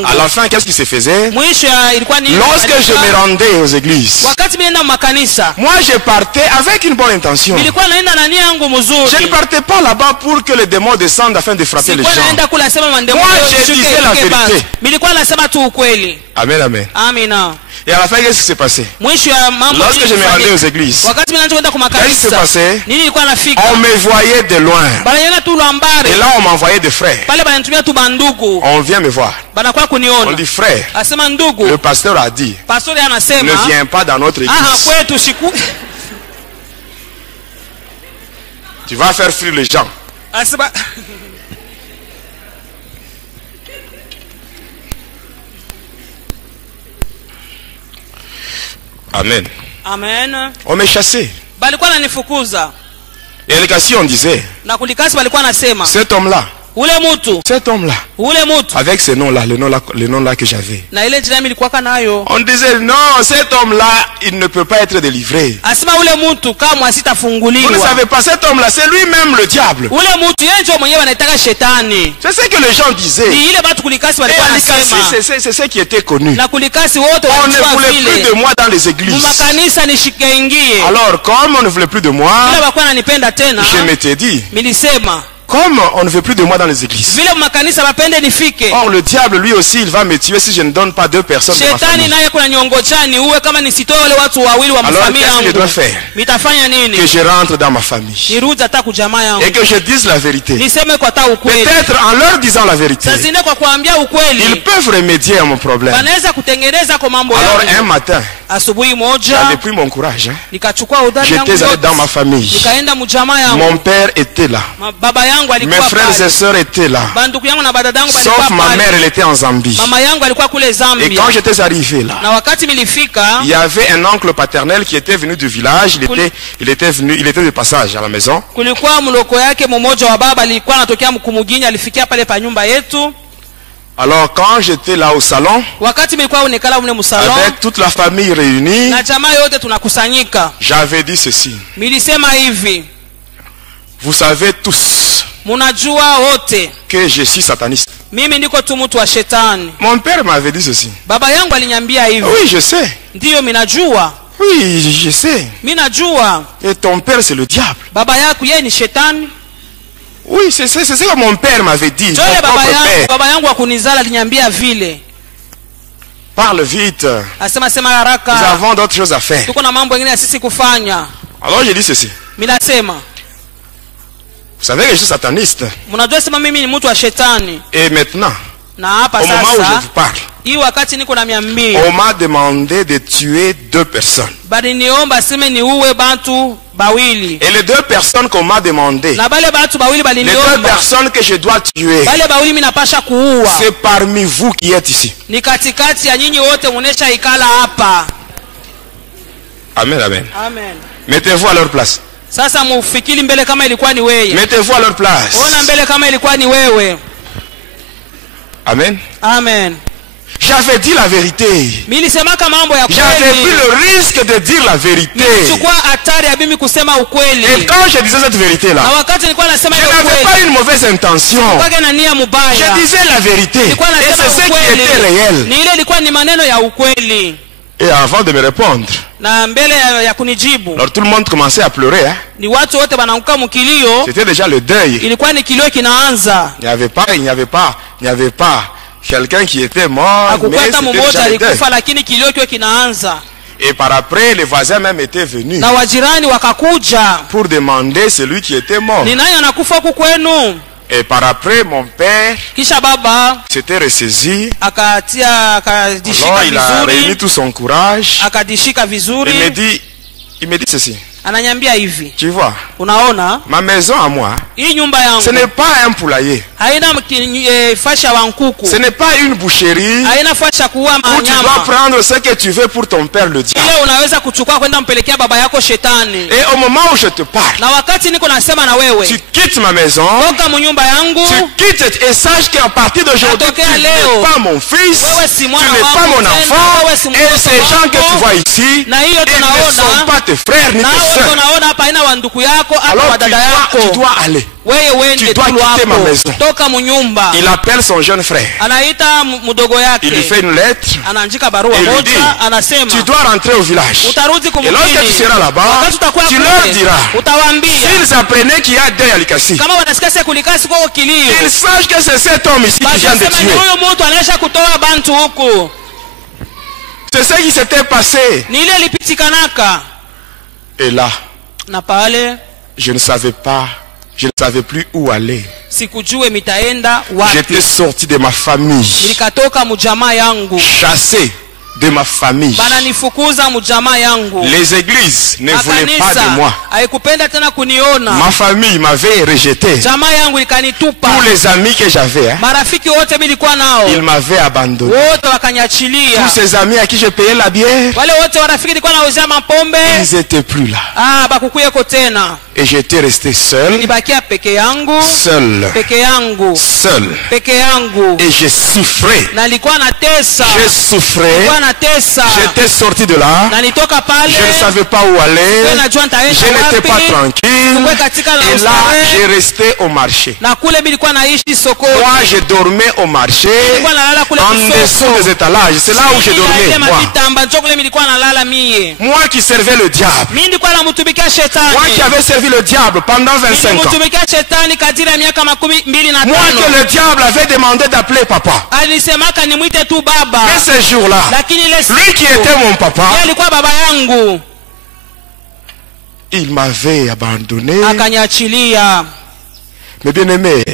À la fin, qu'est-ce qui se faisait? Lorsque je me rendais aux églises, moi je partais avec une bonne intention. Je ne partais pas là-bas pour que les démons descendent afin de frapper les gens. Moi je disais la vérité. Amen, amen. Et à la fin, qu'est-ce qui s'est passé? Lorsque je me rendais aux églises, qu'est-ce qui s'est passé? On me voyait de loin. Et là, on m'envoyait des frères. On vient me voir. On dit, frère, le pasteur a dit, ne viens pas dans notre église. Tu vas faire fuir les gens. Amen. Amen. On m'est chassé. Et les si on disait, cet homme-là, avec ce nom-là, le nom-là que j'avais, on disait non, cet homme-là, il ne peut pas être délivré. Vous ne savez pas, cet homme-là, c'est lui-même le diable. C'est ce que les gens disaient. Et c'est ce qui était connu. On ne voulait plus de moi dans les églises. Alors, comme on ne voulait plus de moi, je m'étais dit, comme on ne veut plus de moi dans les églises. Or le diable lui aussi il va me tuer si je ne donne pas 2 personnes de ma famille. Alors qu'est-ce que je dois faire? Que je rentre dans ma famille et que je dise la vérité. Peut-être en leur disant la vérité, ils peuvent remédier à mon problème. Alors un matin, j'avais pris mon courage. J'étais allé dans ma famille. Mon père était là. Mes frères et sœurs étaient là. Sauf ma mère, elle était en Zambie. Et quand j'étais arrivé là, il y avait un oncle paternel qui était venu du village. Il était de passage à la maison. Alors quand j'étais là au salon, avec toute la famille réunie, j'avais dit ceci. Vous savez tous que je suis sataniste. Mon père m'avait dit ceci. Oui, je sais. Oui, je sais. Et ton père c'est le diable. Oui, c'est ce que mon père m'avait dit. Parle vite. Nous avons d'autres choses à faire. Alors j'ai dit ceci. Vous savez que je suis sataniste. Et maintenant, au moment où je vous parle, on m'a demandé de tuer 2 personnes. Et les 2 personnes qu'on m'a demandé, les 2 personnes que je dois tuer, c'est parmi vous qui êtes ici. Amen, amen. Mettez-vous à leur place. Mettez-vous à leur place. Amen. Amen. J'avais dit la vérité. J'avais pris le risque de dire la vérité. Et quand je disais cette vérité-là, je n'avais pas une mauvaise intention. Je disais la vérité. Et c'est ce qui était réel. Et avant de me répondre, alors tout le monde commençait à pleurer. Hein? C'était déjà le deuil. Il n'y avait pas quelqu'un qui était mort, mais c'était déjà le deuil. Et par après, les voisins même étaient venus pour demander celui qui était mort. Et par après, mon père s'était ressaisi. Alors il a réuni tout son courage. Il me dit ceci. Ananiambia hivi. Tu vois? Unaona? Ma maison à moi. Hii nyumba yangu. Ce n'est pas un poulailler. Haina fasha wa nkuku. Ce n'est pas une boucherie. Haina fasha kuua manyama. Où tu dois prendre ce que tu veux pour ton père le diable. Ile unaweza kuchukua kwenda mpelekea baba yako shetani. Et au moment où je te parle. Na wakati niko nasema na wewe. Tu quittes ma maison. Toka mnyumba yangu. Tu quittes et sache qu'à partir d'aujourd'hui tu n'es pas mon fils. Tu n'es pas mon enfant. Et ces gens que tu vois ici, ils ne sont pas tes frères ni tes sœurs. Alors tu dois aller. Tu dois quitter ma maison. Il appelle son jeune frère. Il lui fait une lettre. Et il lui dit, tu dois rentrer au village. Et lorsque tu seras là-bas, tu leur diras, s'ils apprenaient qu'il y a deuil à Likasi, ils sachent que c'est cet homme ici qui vient de tuer. C'est ce qui s'était passé. Et là, je ne savais pas, je ne savais plus où aller. J'étais sorti de ma famille, chassé de ma famille. Les églises ne voulaient pas de moi. Ma famille m'avait rejeté. Tous les amis que j'avais, ils m'avaient abandonné. Tous ces amis à qui je payais la bière, ils n'étaient plus là. Et j'étais resté seul. Seul. Et je souffrais. Je souffrais. J'étais sorti de là. Je ne savais pas où aller. Je n'étais pas tranquille. Et là, j'ai resté au marché. Moi, je dormais au marché. En dessous des étalages. C'est là où je dormais. Moi qui servais le diable. Moi qui avais servi le diable pendant 25 ans. Moi que le diable avait demandé d'appeler papa. Et ce jour-là, lui qui était mon papa, il m'avait abandonné. Mais bien aimé,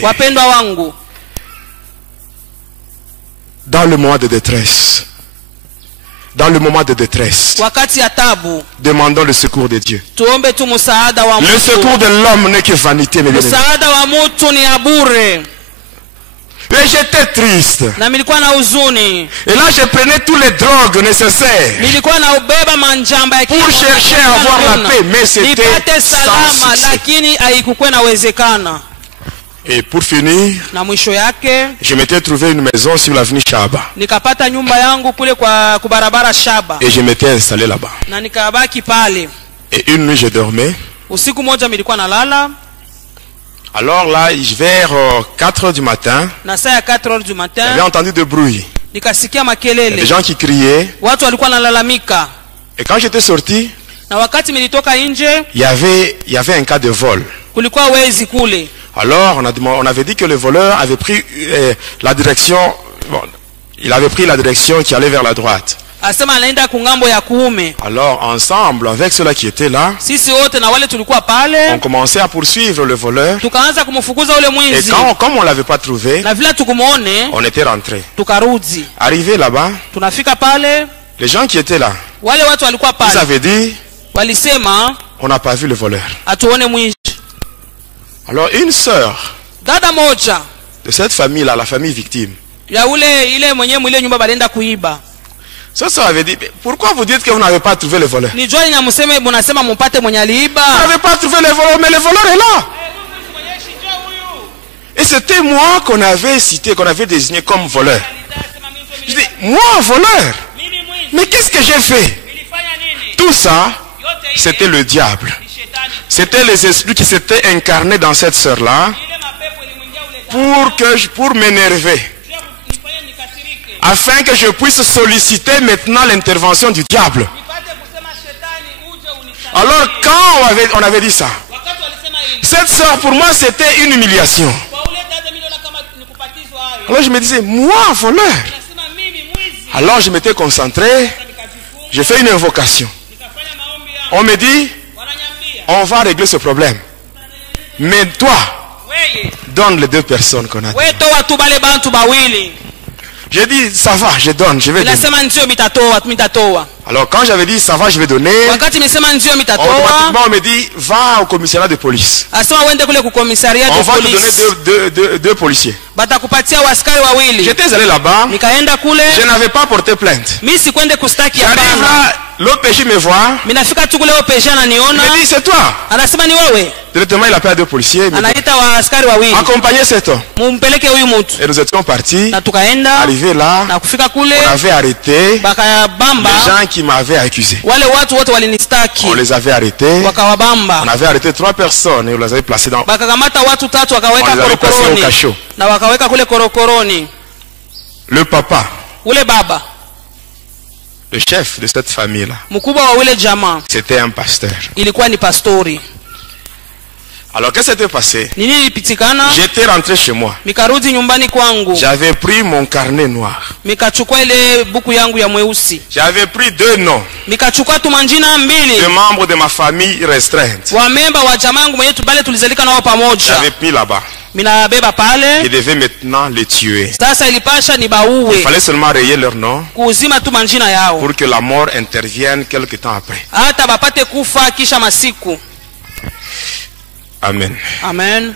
dans le moment de détresse, demandons le secours de Dieu. Le secours de l'homme n'est que vanité, mes bien-aimés. Et j'étais triste. Et là, je prenais tous les drogues nécessaires pour chercher à avoir la paix. Mais c'était sans succès. Et pour finir, je m'étais trouvé une maison sur l'avenue Shaba. Et je m'étais installé là-bas. Et une nuit, je dormais. Alors là, vers 4 heures du matin, j'avais entendu de bruit. Des gens qui criaient. Et quand j'étais sorti, il y avait un cas de vol. Alors on avait dit que le voleur avait pris la direction, il avait pris la direction qui allait vers la droite. Alors ensemble avec ceux-là qui étaient là, on commençait à poursuivre le voleur. Et comme on ne l'avait pas trouvé, on était rentré. Arrivé là-bas, les gens qui étaient là, ils avaient dit, on n'a pas vu le voleur. Alors une sœur de cette famille-là, la famille victime, cette sœur avait dit, pourquoi vous dites que vous n'avez pas trouvé le voleur? Vous n'avez pas trouvé le voleur, mais le voleur est là. Et c'était moi qu'on avait cité, qu'on avait désigné comme voleur. Je dis, moi voleur? Mais qu'est-ce que j'ai fait? Tout ça, c'était le diable. C'était les esprits qui s'étaient incarnés dans cette sœur-là pour m'énerver. Afin que je puisse solliciter maintenant l'intervention du diable. Alors quand on avait dit ça, cette sœur pour moi c'était une humiliation. Alors je me disais, moi voleur? Alors je m'étais concentré, j'ai fait une invocation. On me dit, on va régler ce problème. Mais toi, donne les deux personnes qu'on a dit. J'ai dit, ça va, je donne, je vais donner. Alors quand j'avais dit, ça va, je vais donner, automatiquement on me dit, va au commissariat de police. On va te donner deux policiers. J'étais allé là-bas, je n'avais pas porté plainte. J'arrive là, l'OPJ me voit, il me dit, c'est toi. Directement, il appelle deux policiers. Accompagnez cet homme. Et nous étions partis. Arrivés là, on avait arrêté les gens qui m'avaient accusé. On les avait arrêtés. On avait arrêté 3 personnes et on les avait placés dans. On les avait placés au cachot. Le papa, le chef de cette famille-là, c'était un pasteur. Alors qu'est-ce qui s'était passé? J'étais rentré chez moi. J'avais pris mon carnet noir. J'avais pris 2 noms de membres de ma famille restreinte. J'avais mis là-bas. Je devais maintenant les tuer. Il fallait seulement rayer leur nom pour que la mort intervienne quelque temps après. Amen. Amen.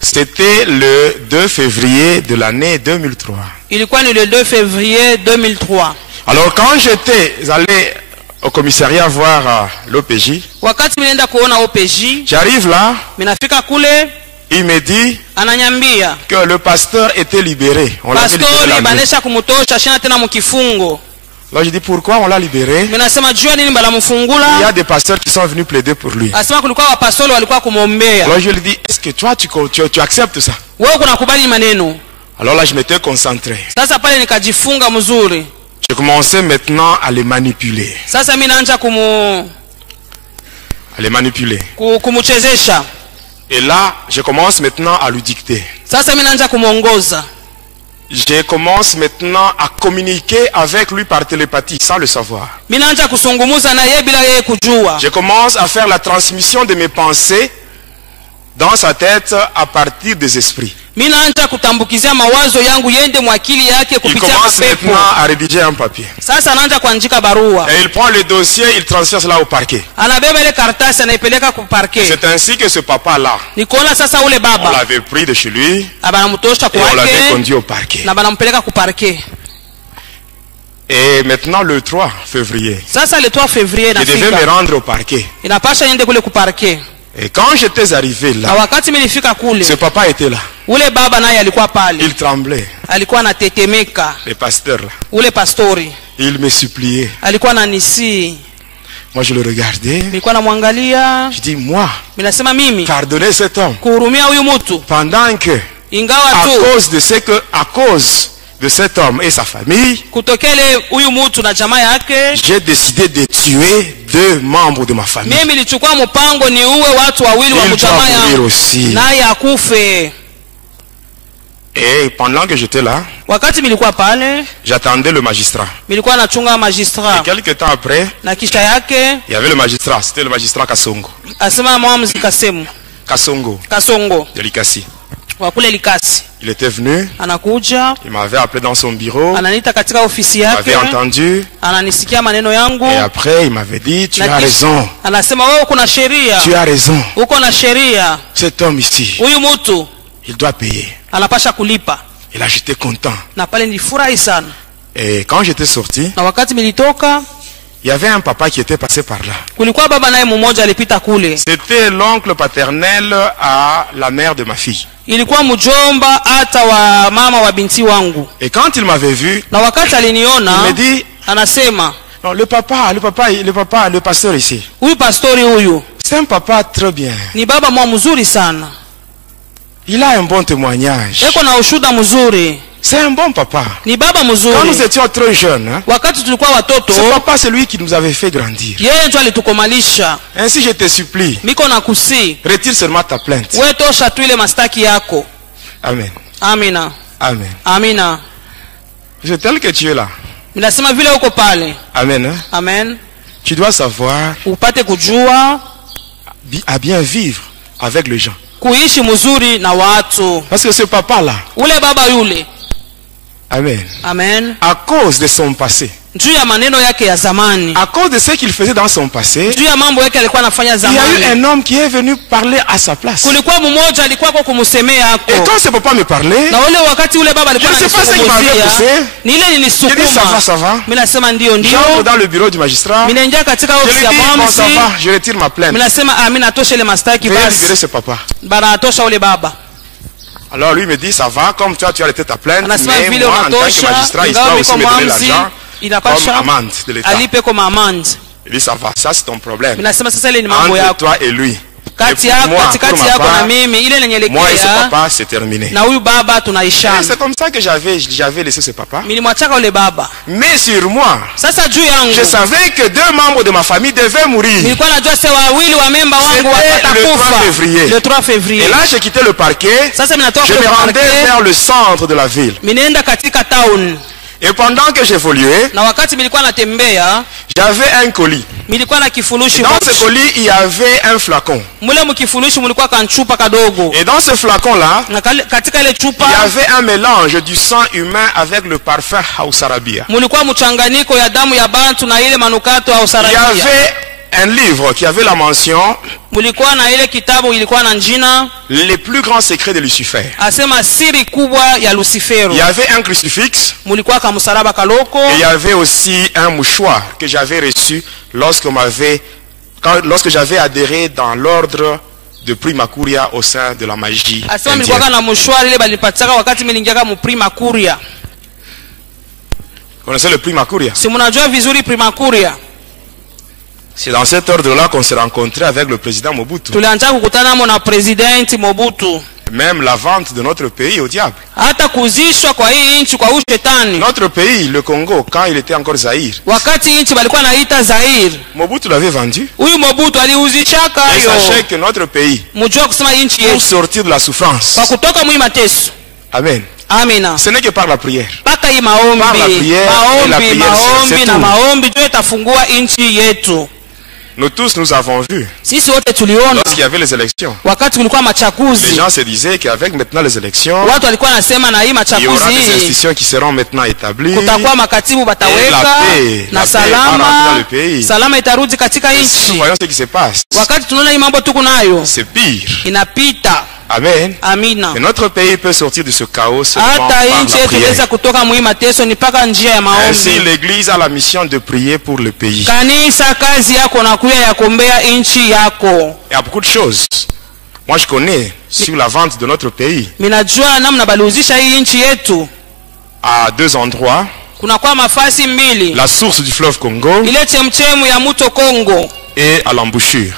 C'était le 2 février de l'année 2003. Il est le 2 février 2003. Alors quand j'étais allé au commissariat voir l'OPJ, j'arrive là, il me dit que le pasteur était libéré. On l'avait libéré la nuit. Alors je dis pourquoi on l'a libéré? Il y a des pasteurs qui sont venus plaider pour lui. Alors je lui dis, est-ce que toi tu acceptes ça? Alors là je m'étais concentré. Je commençais maintenant à les manipuler. Et là je commence maintenant à lui dicter. Je commence maintenant à communiquer avec lui par télépathie sans le savoir. Je commence à faire la transmission de mes pensées dans sa tête à partir des esprits. Il commence maintenant à rédiger un papier. Et il prend le dossier, il transfère cela au parquet. C'est ainsi que ce papa-là, on l'avait pris de chez lui et on l'avait conduit au parquet. Et maintenant le 3 février, je devais me rendre au parquet. Et quand j'étais arrivé là, ce papa était là. Il tremblait. Le pasteur là. Il me suppliait. Moi je le regardais. Je dis moi, pardonnez cet homme. Pendant que, à cause de cet homme et sa famille, j'ai décidé de tuer 2 membres de ma famille. Il doit mourir aussi. Et pendant que j'étais là, j'attendais le magistrat. Et quelques temps après, il y avait le magistrat. C'était le magistrat Kasongo. Kasongo de Likasi. Il était venu, il m'avait appelé dans son bureau, il m'avait entendu, et après il m'avait dit, tu as raison, tu as raison, cet homme ici, il doit payer. Et là j'étais content. Et quand j'étais sorti, il y avait un papa qui était passé par là. C'était l'oncle paternel à la mère de ma fille. Et quand il m'avait vu, il me dit, non, le pasteur ici, c'est un papa très bien. Il a un bon témoignage. C'est un bon papa. Quand nous étions trop jeunes, ce papa c'est lui qui nous avait fait grandir. Ainsi je te supplie, retire seulement ta plainte. Amen. Amen. Amen. C'est tel que tu es là. Amen. Amen. Tu dois savoir à bien vivre avec les gens. Parce que ce papa là, Amen. Amen. À cause de son passé. À cause de ce qu'il faisait dans son passé, il y a eu un homme qui est venu parler à sa place. Et quand ce papa me parlait, je ne sais pas ce qu'il m'avait poussé. Je dis ça va. J'entre dans le bureau du magistrat. Je lui dis bon ça va, je retire ma plainte. Veuillez libérer ce papa. Alors lui me dit ça va, comme toi tu as arrêté ta plainte, mais moi en tant que magistrat, il doit aussi me donner l'argent comme amende de l'État. Il dit ça va, ça c'est ton problème. Entre toi et lui. Et moi, et ce papa, c'est terminé. C'est comme ça que j'avais laissé ce papa. Mais sur moi, je savais que 2 membres de ma famille devaient mourir. C'était le 3 février. Et là, j'ai quitté le parquet. Je me rendais vers le centre de la ville. Et pendant que j'évoluais, j'avais un colis. Et dans ce colis, il y avait un flacon. Et dans ce flacon-là, il y avait un mélange du sang humain avec le parfum Hausarabia. Il y avait un livre qui avait la mention les plus grands secrets de Lucifer. Il y avait un crucifix. Et il y avait aussi un mouchoir que j'avais reçu lorsque j'avais adhéré dans l'ordre de Prima Curia au sein de la magie indienne. Vous connaissez le Prima Curia? C'est dans cet ordre-là qu'on s'est rencontré avec le président Mobutu. Même la vente de notre pays au diable. Notre pays, le Congo, quand il était encore Zaïre, Mobutu l'avait vendu. Et sachez que notre pays, pour sortir de la souffrance, Amen. Amina. Ce n'est que par la prière. Par la prière et la prière, c'est tout. Nous tous, nous avons vu. Lorsqu'il y avait les élections, les gens se disaient qu'avec maintenant les élections, il y aura des institutions qui seront maintenant établies. Et la paix va dans le pays. Et si nous voyons ce qui se passe, c'est pire. Amen. Amina. Et notre pays peut sortir de ce chaos seulement par la prière. Ainsi, l'Église a la mission de prier pour le pays. Il y a beaucoup de choses. Moi, je connais sur la vente de notre pays. À 2 endroits. La source du fleuve Congo et à l'embouchure.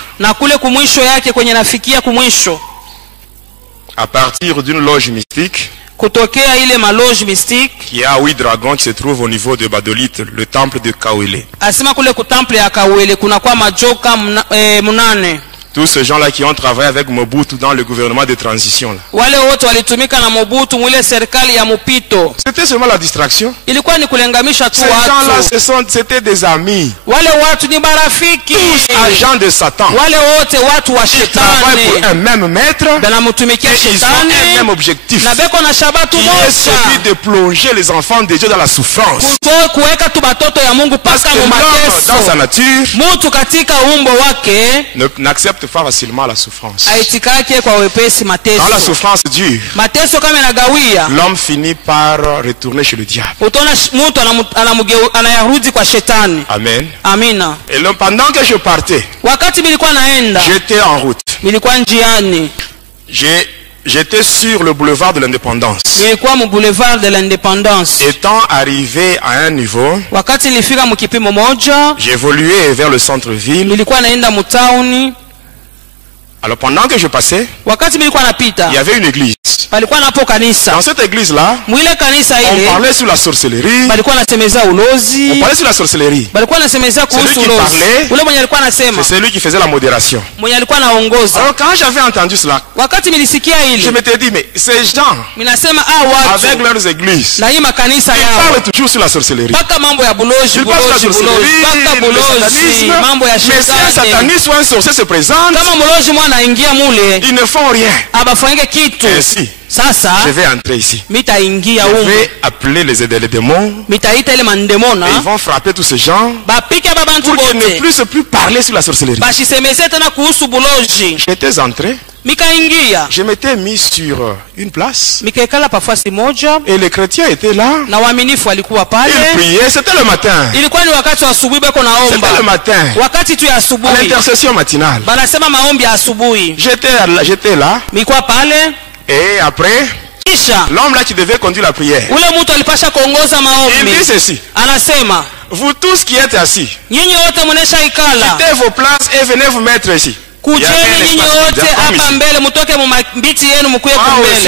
À partir d'une loge mystique qui a 8 dragons qui se trouve au niveau de Badolite, le temple de Kawele. Tous ces gens-là qui ont travaillé avec Mobutu dans le gouvernement de transition. C'était seulement la distraction. Ces gens-là, c'était des amis. Tous agents de Satan. Ils travaillent pour un même maître. Et ils ont un même objectif. Qui est celui de plonger les enfants de Dieu dans la souffrance. Parce que l'homme, dans sa nature, n'accepte pas facilement la souffrance. Quand la souffrance dure, l'homme finit par retourner chez le diable. Amen. Amina. Et pendant que je partais, j'étais en route. J'étais sur le boulevard de l'Indépendance. Étant arrivé à un niveau, j'évoluais vers le centre-ville. Alors pendant que je passais, il y avait une église. Dans cette église-là, on parlait sur la sorcellerie. On parlait sur la sorcellerie. Celui qui parlait, c'est celui qui faisait la modération. Alors quand j'avais entendu cela, je m'étais dit, mais ces gens, avec leurs églises, ils parlent toujours sur la sorcellerie. Ils parlent sur la sorcellerie, le satanisme. Mais si un sataniste ou un sorcier se présente, ils ne font rien. Ainsi, Je vais entrer ici. Je vais appeler les démons. Et ils vont frapper tous ces gens pour qu'ils ne puissent plus parler sur la sorcellerie. J'étais entré. Je m'étais mis sur une place. Et les chrétiens étaient là. Ils priaient. C'était le matin. C'était le matin. À l'intercession matinale. J'étais là. Et après, l'homme là qui devait conduire la prière, il dit ceci: vous tous qui êtes assis, quittez vos places et venez vous mettre ici.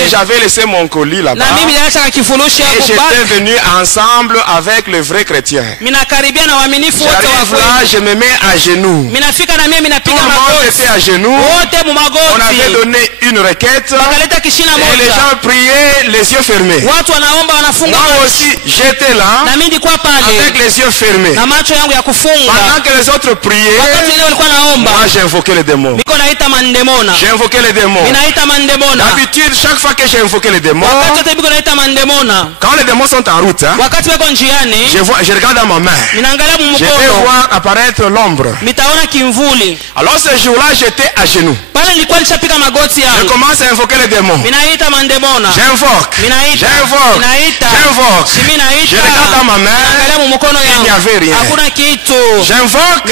J'avais laissé mon colis là-bas et j'étais venu ensemble avec le vrai chrétien. J'arrive là, je me mets à genoux. Tout le monde était à genoux. On avait donné une requête et les gens priaient les yeux fermés. Moi aussi j'étais là avec les yeux fermés. Pendant que les autres priaient, moi j'ai invoqué les démons. J'ai invoqué les démons. D'habitude, chaque fois que j'ai invoqué les démons, quand les démons sont en route, je regarde dans ma main. Je vais voir apparaître l'ombre. Alors ce jour-là, j'étais à genoux. Je commence à invoquer les démons. J'invoque. Je regarde dans ma main. Il n'y avait rien. J'invoque.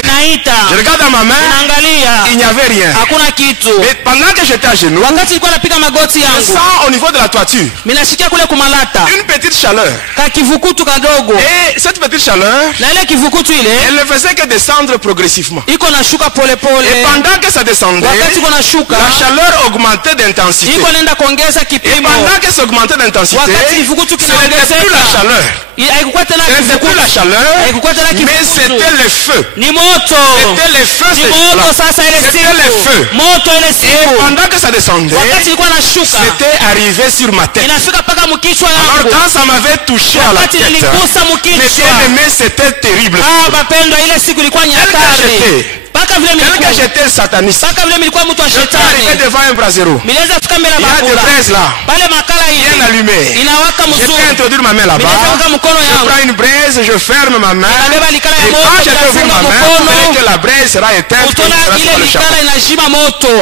Je regarde dans ma main. Il n'y avait rien. Mais pendant que j'étais à genoux, je sens au niveau de la toiture une petite chaleur. Et cette petite chaleur, elle ne faisait que descendre progressivement. Et pendant que ça descendait, la chaleur augmentait d'intensité. Et pendant que ça augmentait d'intensité, ce n'était plus la chaleur. C'était plus la chaleur, mais c'était le feu. C'était le feu. C'était le feu. Et pendant que ça descendait, c'était arrivé sur ma tête. Alors quand ça m'avait touché à la tête, mes bien-aimés, c'était terrible. Tel que j'étais sataniste, je suis arrivé devant un brasero. Il y a des braises là, bien allumées. Je peux introduire ma main là-bas. Je prends une braise, je ferme ma main. Et quand je vais ouvrir ma main, vous verrez que la braise sera éteinte.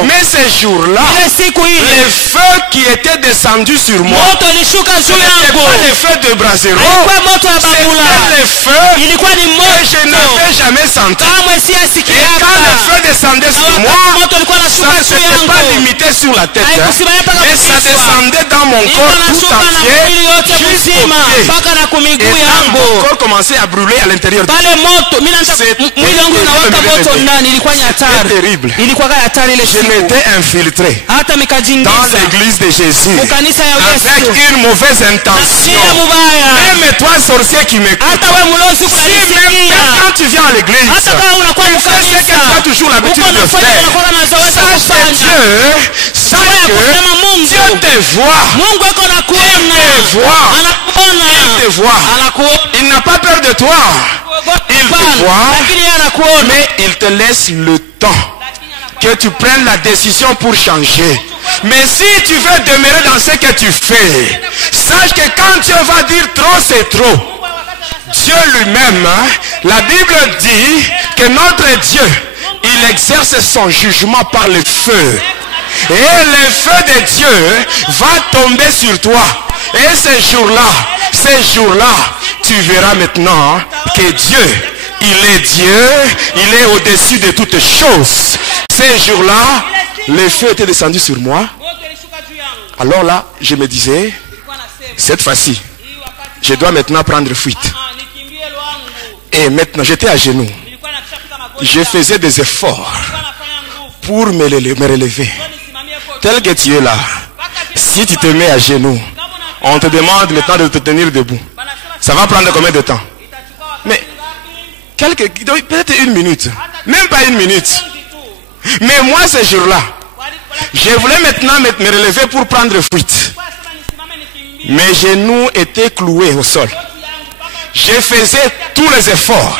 Mais ce jour-là, le feu qui était descendu sur moi, ce n'était pas le feu de brasero, c'était le feu que je n'avais jamais senti. Et quand le feu descendait sur moi, ça ne s'était pas limité sur la tête, mais ça descendait dans mon corps tout entier jusqu'au pied. Et là, mon corps commençait à brûler à l'intérieur. C'était terrible. Je m'étais infiltré dans l'église de Jésus avec une mauvaise intention. Même toi, sorcier qui m'écoute, si même quand tu viens à l'église, tu fais ce que tu as toujours l'habitude de faire, sache que Dieu te voit. Il te voit. Il n'a pas peur de toi. Il te voit, mais il te laisse le temps que tu prennes la décision pour changer. Mais si tu veux demeurer dans ce que tu fais, sache que quand Dieu va dire trop, c'est trop. Dieu lui-même, la Bible dit que notre Dieu, il exerce son jugement par le feu. Et le feu de Dieu va tomber sur toi. Et ce jour-là, tu verras maintenant que Dieu, il est Dieu, il est au-dessus de toutes choses. Ce jour-là, le feu était descendu sur moi. Alors là, je me disais, cette fois-ci, je dois maintenant prendre fuite. Et maintenant, j'étais à genoux. Je faisais des efforts pour me relever. Tel que tu es là, si tu te mets à genoux, on te demande maintenant de te tenir debout. Ça va prendre combien de temps? Mais, peut-être une minute. Même pas une minute. Mais moi, ce jour-là, je voulais maintenant me relever pour prendre fuite. Mes genoux étaient cloués au sol. Je faisais tous les efforts.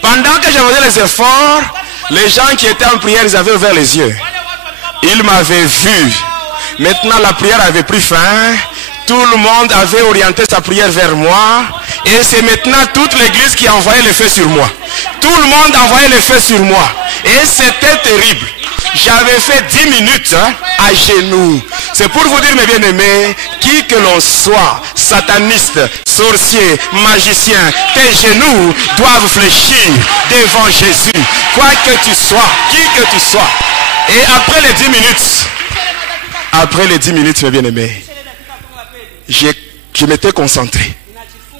Pendant que je faisais les efforts, les gens qui étaient en prière, ils avaient ouvert les yeux. Ils m'avaient vu. Maintenant, la prière avait pris fin. Tout le monde avait orienté sa prière vers moi. Et c'est maintenant toute l'église qui envoyait le feu sur moi. Tout le monde envoyait le feu sur moi. Et c'était terrible. J'avais fait 10 minutes à genoux. C'est pour vous dire, mes bien-aimés, qui que l'on soit, sataniste, sorcier, magicien, tes genoux doivent fléchir devant Jésus. Quoi que tu sois, qui que tu sois. Et après les 10 minutes, mes bien-aimés, je m'étais concentré.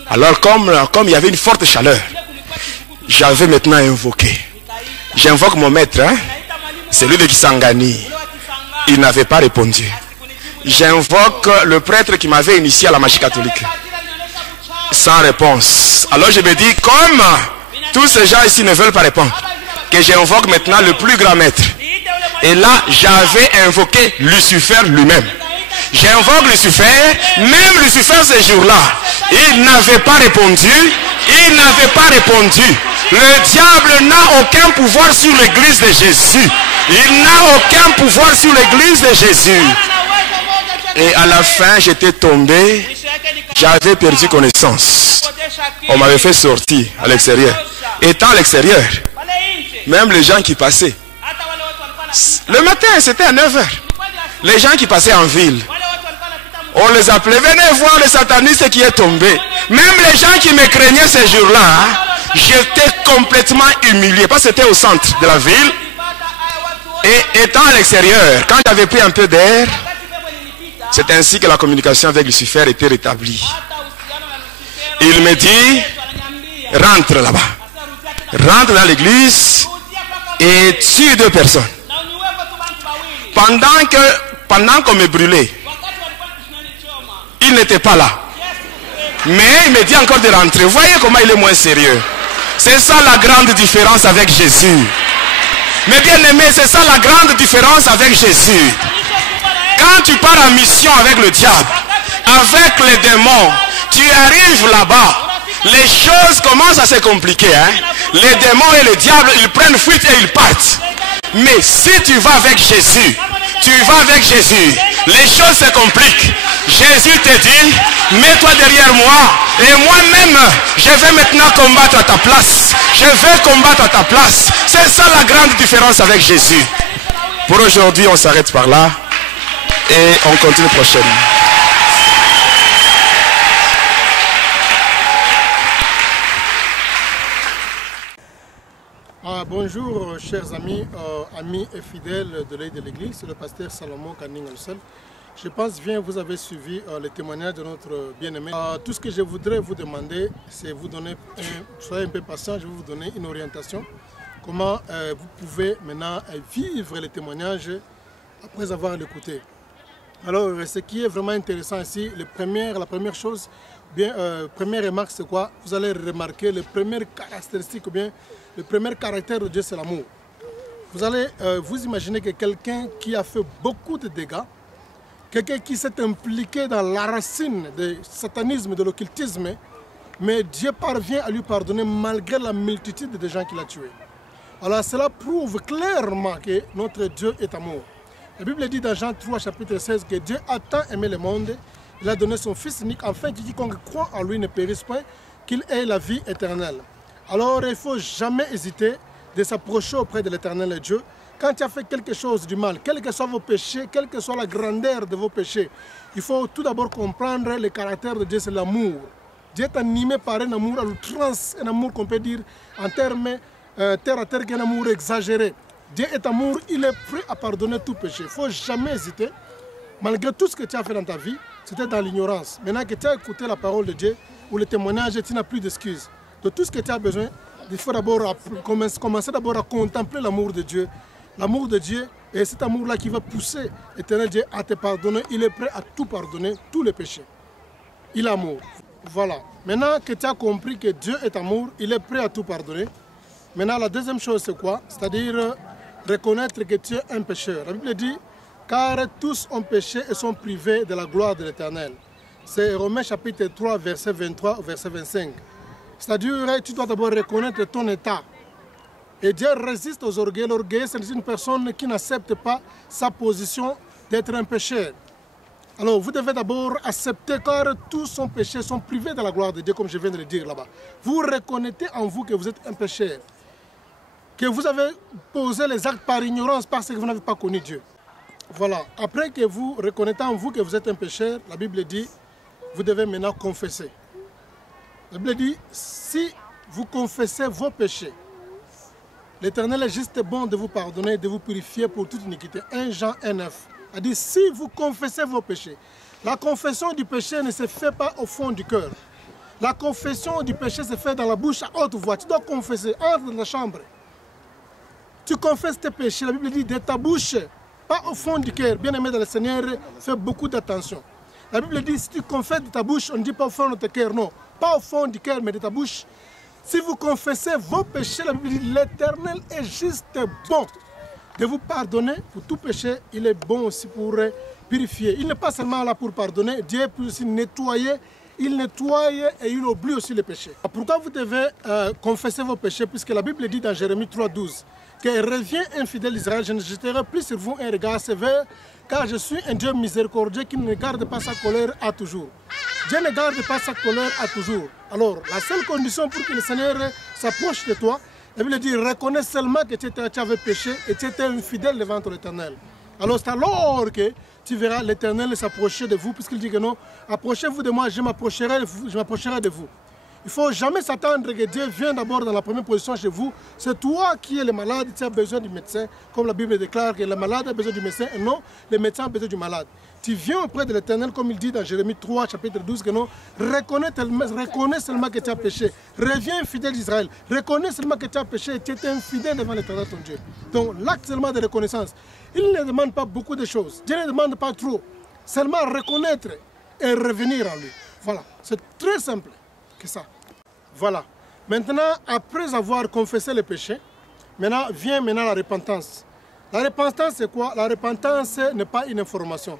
Alors comme il y avait une forte chaleur, j'avais maintenant invoqué. J'invoque mon maître, celui de Kisangani. Il n'avait pas répondu. J'invoque le prêtre qui m'avait initié à la magie catholique. Sans réponse. Alors je me dis, comme tous ces gens ici ne veulent pas répondre, que j'invoque maintenant le plus grand maître. Et là, j'avais invoqué Lucifer lui-même. J'invoque Lucifer, même Lucifer ce jour-là, il n'avait pas répondu. Il n'avait pas répondu. Le diable n'a aucun pouvoir sur l'église de Jésus. Il n'a aucun pouvoir sur l'église de Jésus. Et à la fin, j'étais tombé. J'avais perdu connaissance. On m'avait fait sortir à l'extérieur. Étant à l'extérieur, même les gens qui passaient. Le matin, c'était à 9 h. Les gens qui passaient en ville, on les appelait, venez voir le sataniste qui est tombé. Même les gens qui me craignaient ces jours-là, j'étais complètement humilié. Parce que c'était au centre de la ville. Et étant à l'extérieur, quand j'avais pris un peu d'air, c'est ainsi que la communication avec Lucifer était rétablie. Il me dit, rentre là-bas. Rentre dans l'église et tue 2 personnes. Pendant qu'on me brûlait, il n'était pas là. Mais il me dit encore de rentrer. Voyez comment il est moins sérieux. C'est ça la grande différence avec Jésus. Mais bien aimé, c'est ça la grande différence avec Jésus. Quand tu pars en mission avec le diable, avec les démons, tu arrives là-bas, les choses commencent à se compliquer. Les démons et le diable, ils prennent fuite et ils partent. Mais si tu vas avec Jésus, les choses se compliquent. Jésus te dit, mets-toi derrière moi et moi-même, je vais maintenant combattre à ta place. Je vais combattre à ta place. C'est ça la grande différence avec Jésus. Pour aujourd'hui, on s'arrête par là et on continue prochainement. Bonjour chers amis, amis et fidèles de l'œil de l'église, c'est le pasteur Salomon Kaning Olsel. Je pense bien vous avez suivi les témoignages de notre bien-aimé. Tout ce que je voudrais vous demander, c'est vous donner, soyez un peu patient, je vais vous donner une orientation. Comment vous pouvez maintenant vivre les témoignages après avoir l'écouté. Alors ce qui est vraiment intéressant ici, la première chose, première remarque c'est quoi? Vous allez remarquer les premières caractéristiques ou bien le premier caractère de Dieu, c'est l'amour. Vous allez vous imaginer que quelqu'un qui a fait beaucoup de dégâts, quelqu'un qui s'est impliqué dans la racine du satanisme, de l'occultisme, mais Dieu parvient à lui pardonner malgré la multitude de gens qu'il a tués. Alors cela prouve clairement que notre Dieu est amour. La Bible dit dans Jean 3, chapitre 16, que Dieu a tant aimé le monde, il a donné son Fils unique, afin que quiconque croit en lui ne périsse point, qu'il ait la vie éternelle. Alors il ne faut jamais hésiter de s'approcher auprès de l'éternel Dieu. Quand tu as fait quelque chose du mal, quels que soient vos péchés, quelle que soit la grandeur de vos péchés, il faut tout d'abord comprendre le caractère de Dieu, c'est l'amour. Dieu est animé par un amour à l'outrance, un amour qu'on peut dire en termes terre à terre, un amour exagéré. Dieu est amour, il est prêt à pardonner tout péché. Il ne faut jamais hésiter. Malgré tout ce que tu as fait dans ta vie, c'était dans l'ignorance. Maintenant que tu as écouté la parole de Dieu ou le témoignage, tu n'as plus d'excuses. De tout ce que tu as besoin, il faut d'abord commencer d'abord à contempler l'amour de Dieu. L'amour de Dieu, et cet amour-là qui va pousser l'éternel Dieu à te pardonner, il est prêt à tout pardonner, tous les péchés. Il est amour. Voilà. Maintenant que tu as compris que Dieu est amour, il est prêt à tout pardonner. Maintenant, la deuxième chose, c'est quoi? C'est-à-dire reconnaître que tu es un pécheur. La Bible dit, car tous ont péché et sont privés de la gloire de l'Éternel. C'est Romains chapitre 3, verset 23 au verset 25. C'est-à-dire, tu dois d'abord reconnaître ton état. Et Dieu résiste aux orgueils. L'orgueil, c'est une personne qui n'accepte pas sa position d'être un pécheur, alors vous devez d'abord accepter car tous sont péchés, sont privés de la gloire de Dieu, comme je viens de le dire là-bas. Vous reconnaissez en vous que vous êtes un pécheur, que vous avez posé les actes par ignorance parce que vous n'avez pas connu Dieu. Voilà, après que vous reconnaissez en vous que vous êtes un pécheur, la Bible dit, vous devez maintenant confesser. La Bible dit, si vous confessez vos péchés, l'Éternel est juste bon de vous pardonner, de vous purifier pour toute iniquité. 1 Jean 1,9. A dit, si vous confessez vos péchés, la confession du péché ne se fait pas au fond du cœur. La confession du péché se fait dans la bouche à haute voix. Tu dois confesser, entre dans la chambre. Tu confesses tes péchés, la Bible dit, de ta bouche, pas au fond du cœur. Bien-aimé dans le Seigneur, fais beaucoup d'attention. La Bible dit, si tu confesses de ta bouche, on ne dit pas au fond de ton cœur, non. Pas au fond du cœur, mais de ta bouche. Si vous confessez vos péchés, la Bible dit, l'Éternel est juste bon de vous pardonner pour tout péché. Il est bon aussi pour purifier. Il n'est pas seulement là pour pardonner, Dieu peut aussi nettoyer. Il nettoie et il oublie aussi les péchés. Pourquoi vous devez confesser vos péchés? Puisque la Bible dit dans Jérémie 3,12 que reviens infidèle Israël, je ne jeterai plus sur vous un regard sévère, car je suis un Dieu miséricordieux qui ne garde pas sa colère à toujours. Dieu ne garde pas sa colère à toujours. Alors, la seule condition pour que le Seigneur s'approche de toi, la Bible dit, reconnais seulement que tu avais péché et tu étais infidèle devant l'Éternel. Alors c'est alors que tu verras l'Éternel s'approcher de vous, puisqu'il dit que non, approchez-vous de moi, je m'approcherai de vous. Il ne faut jamais s'attendre que Dieu vienne d'abord dans la première position chez vous. C'est toi qui es le malade, tu as besoin du médecin, comme la Bible déclare que le malade a besoin du médecin et non, le médecin a besoin du malade. Tu viens auprès de l'Éternel, comme il dit dans Jérémie 3, chapitre 12, que non, reconnais seulement que tu as péché. Reviens fidèle d'Israël. Reconnais seulement que tu as péché et tu es infidèle devant l'Éternel ton Dieu. Donc l'acte seulement de reconnaissance, il ne demande pas beaucoup de choses. Dieu ne demande pas trop. Seulement reconnaître et revenir en lui. Voilà, c'est très simple que ça. Voilà. Maintenant, après avoir confessé le péché, maintenant vient la repentance. La repentance, c'est quoi? La repentance n'est pas une information.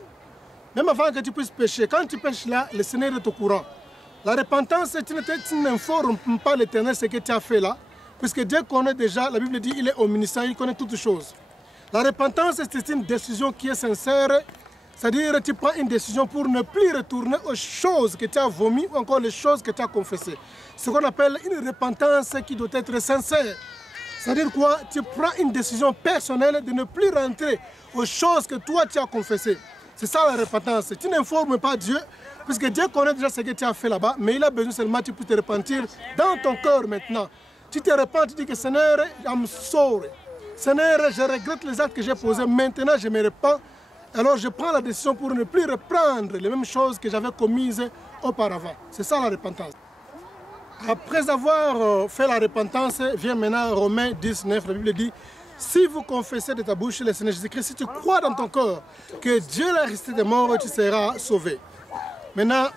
Même avant que tu puisses pécher, quand tu pêches là, le Seigneur est au courant. La repentance, tu n'informes pas l'Éternel ce que tu as fait là, puisque Dieu connaît déjà, la Bible dit, il est omniscient, il connaît toutes choses. La repentance, c'est une décision qui est sincère, c'est-à-dire que tu prends une décision pour ne plus retourner aux choses que tu as vomies ou encore les choses que tu as confessées. Ce qu'on appelle une repentance qui doit être sincère. C'est-à-dire quoi? Tu prends une décision personnelle de ne plus rentrer aux choses que toi tu as confessées. C'est ça la repentance. Tu n'informes pas Dieu, puisque Dieu connaît déjà ce que tu as fait là-bas, mais il a besoin seulement que tu puisses te repentir dans ton cœur maintenant. Tu te repens, tu dis que Seigneur, I'm sorry. Seigneur, je regrette les actes que j'ai posés, maintenant je me repens. Alors je prends la décision pour ne plus reprendre les mêmes choses que j'avais commises auparavant. C'est ça la repentance. Après avoir fait la repentance, vient maintenant Romains 19, la Bible dit, si vous confessez de ta bouche le Seigneur Jésus-Christ, si tu crois dans ton cœur que Dieu l'a resté des morts, tu seras sauvé. Maintenant,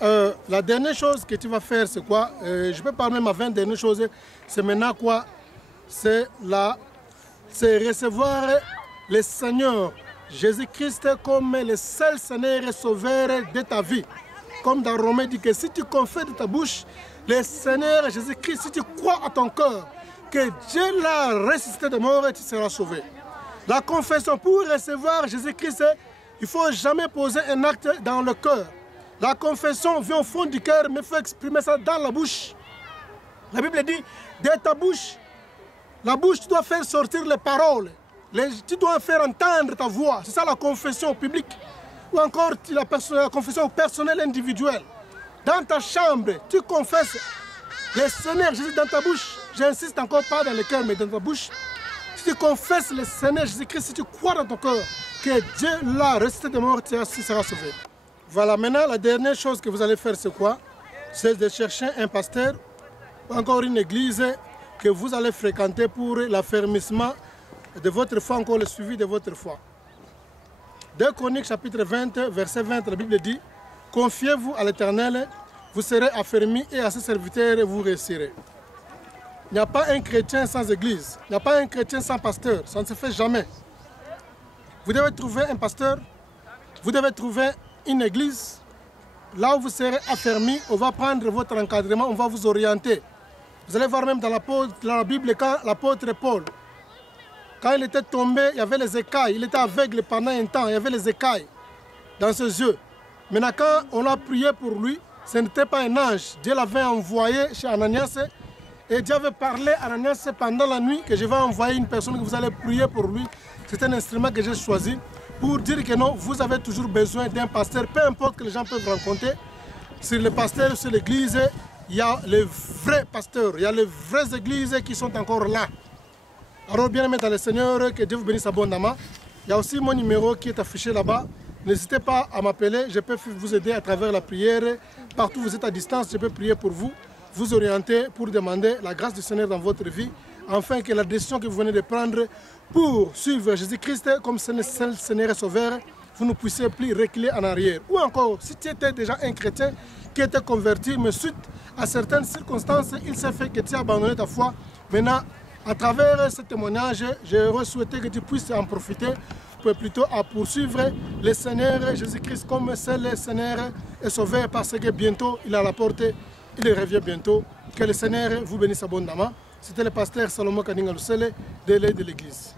la dernière chose que tu vas faire, c'est quoi? Je peux parler même avant dernière chose, c'est maintenant quoi? C'est recevoir le Seigneur Jésus-Christ comme le seul Seigneur et Sauveur de ta vie. Comme dans Romains dit que si tu confesses de ta bouche le Seigneur Jésus-Christ, si tu crois à ton cœur que Dieu l'a ressuscité de mort, tu seras sauvé. La confession, pour recevoir Jésus-Christ, il ne faut jamais poser un acte dans le cœur. La confession vient au fond du cœur, mais il faut exprimer ça dans la bouche. La Bible dit, de ta bouche, la bouche, tu dois faire sortir les paroles. Tu dois faire entendre ta voix. C'est ça la confession publique. Ou encore la confession personnelle individuelle. Dans ta chambre, tu confesses le Seigneur Jésus dans ta bouche. J'insiste encore pas dans le cœur, mais dans ta bouche. Si tu confesses le Seigneur Jésus-Christ, si tu crois dans ton cœur que Dieu l'a ressuscité de mort, tu seras sauvé. Voilà, maintenant la dernière chose que vous allez faire, c'est quoi? C'est de chercher un pasteur ou encore une église que vous allez fréquenter pour l'affermissement de votre foi, encore le suivi de votre foi. 2 Chroniques chapitre 20, verset 20, la Bible dit, confiez-vous à l'Éternel, vous serez affermis et à ses serviteurs vous réussirez. Il n'y a pas un chrétien sans église, il n'y a pas un chrétien sans pasteur, ça ne se fait jamais. Vous devez trouver un pasteur, vous devez trouver une église, là où vous serez affermis, on va prendre votre encadrement, on va vous orienter. Vous allez voir même dans la Bible, quand l'apôtre Paul, quand il était tombé, il y avait les écailles, il était aveugle pendant un temps, il y avait les écailles. dans ses yeux. Maintenant, quand on a prié pour lui, ce n'était pas un ange. Dieu l'avait envoyé chez Ananias et Dieu avait parlé à Ananias pendant la nuit que je vais envoyer une personne que vous allez prier pour lui. C'est un instrument que j'ai choisi pour dire que non, vous avez toujours besoin d'un pasteur, peu importe que les gens peuvent rencontrer. Sur le pasteur, sur l'église, il y a les vrais pasteurs, il y a les vraies églises qui sont encore là. Alors bien aimé dans le Seigneur, que Dieu vous bénisse abondamment. Il y a aussi mon numéro qui est affiché là-bas. N'hésitez pas à m'appeler, je peux vous aider à travers la prière. Partout où vous êtes à distance, je peux prier pour vous, vous orienter pour demander la grâce du Seigneur dans votre vie, afin que la décision que vous venez de prendre pour suivre Jésus-Christ comme Seigneur et Sauveur, vous ne puissiez plus reculer en arrière. Ou encore, si tu étais déjà un chrétien qui était converti, mais suite à certaines circonstances, il s'est fait que tu as abandonné ta foi. Maintenant, à travers ce témoignage, j'aurais souhaité que tu puisses en profiter plutôt à poursuivre le Seigneur Jésus-Christ comme seul Seigneur et Sauveur, parce que bientôt il est à la porte, il revient bientôt. Que le Seigneur vous bénisse abondamment. C'était le pasteur Salomon Kaninga Lusele de l'Église.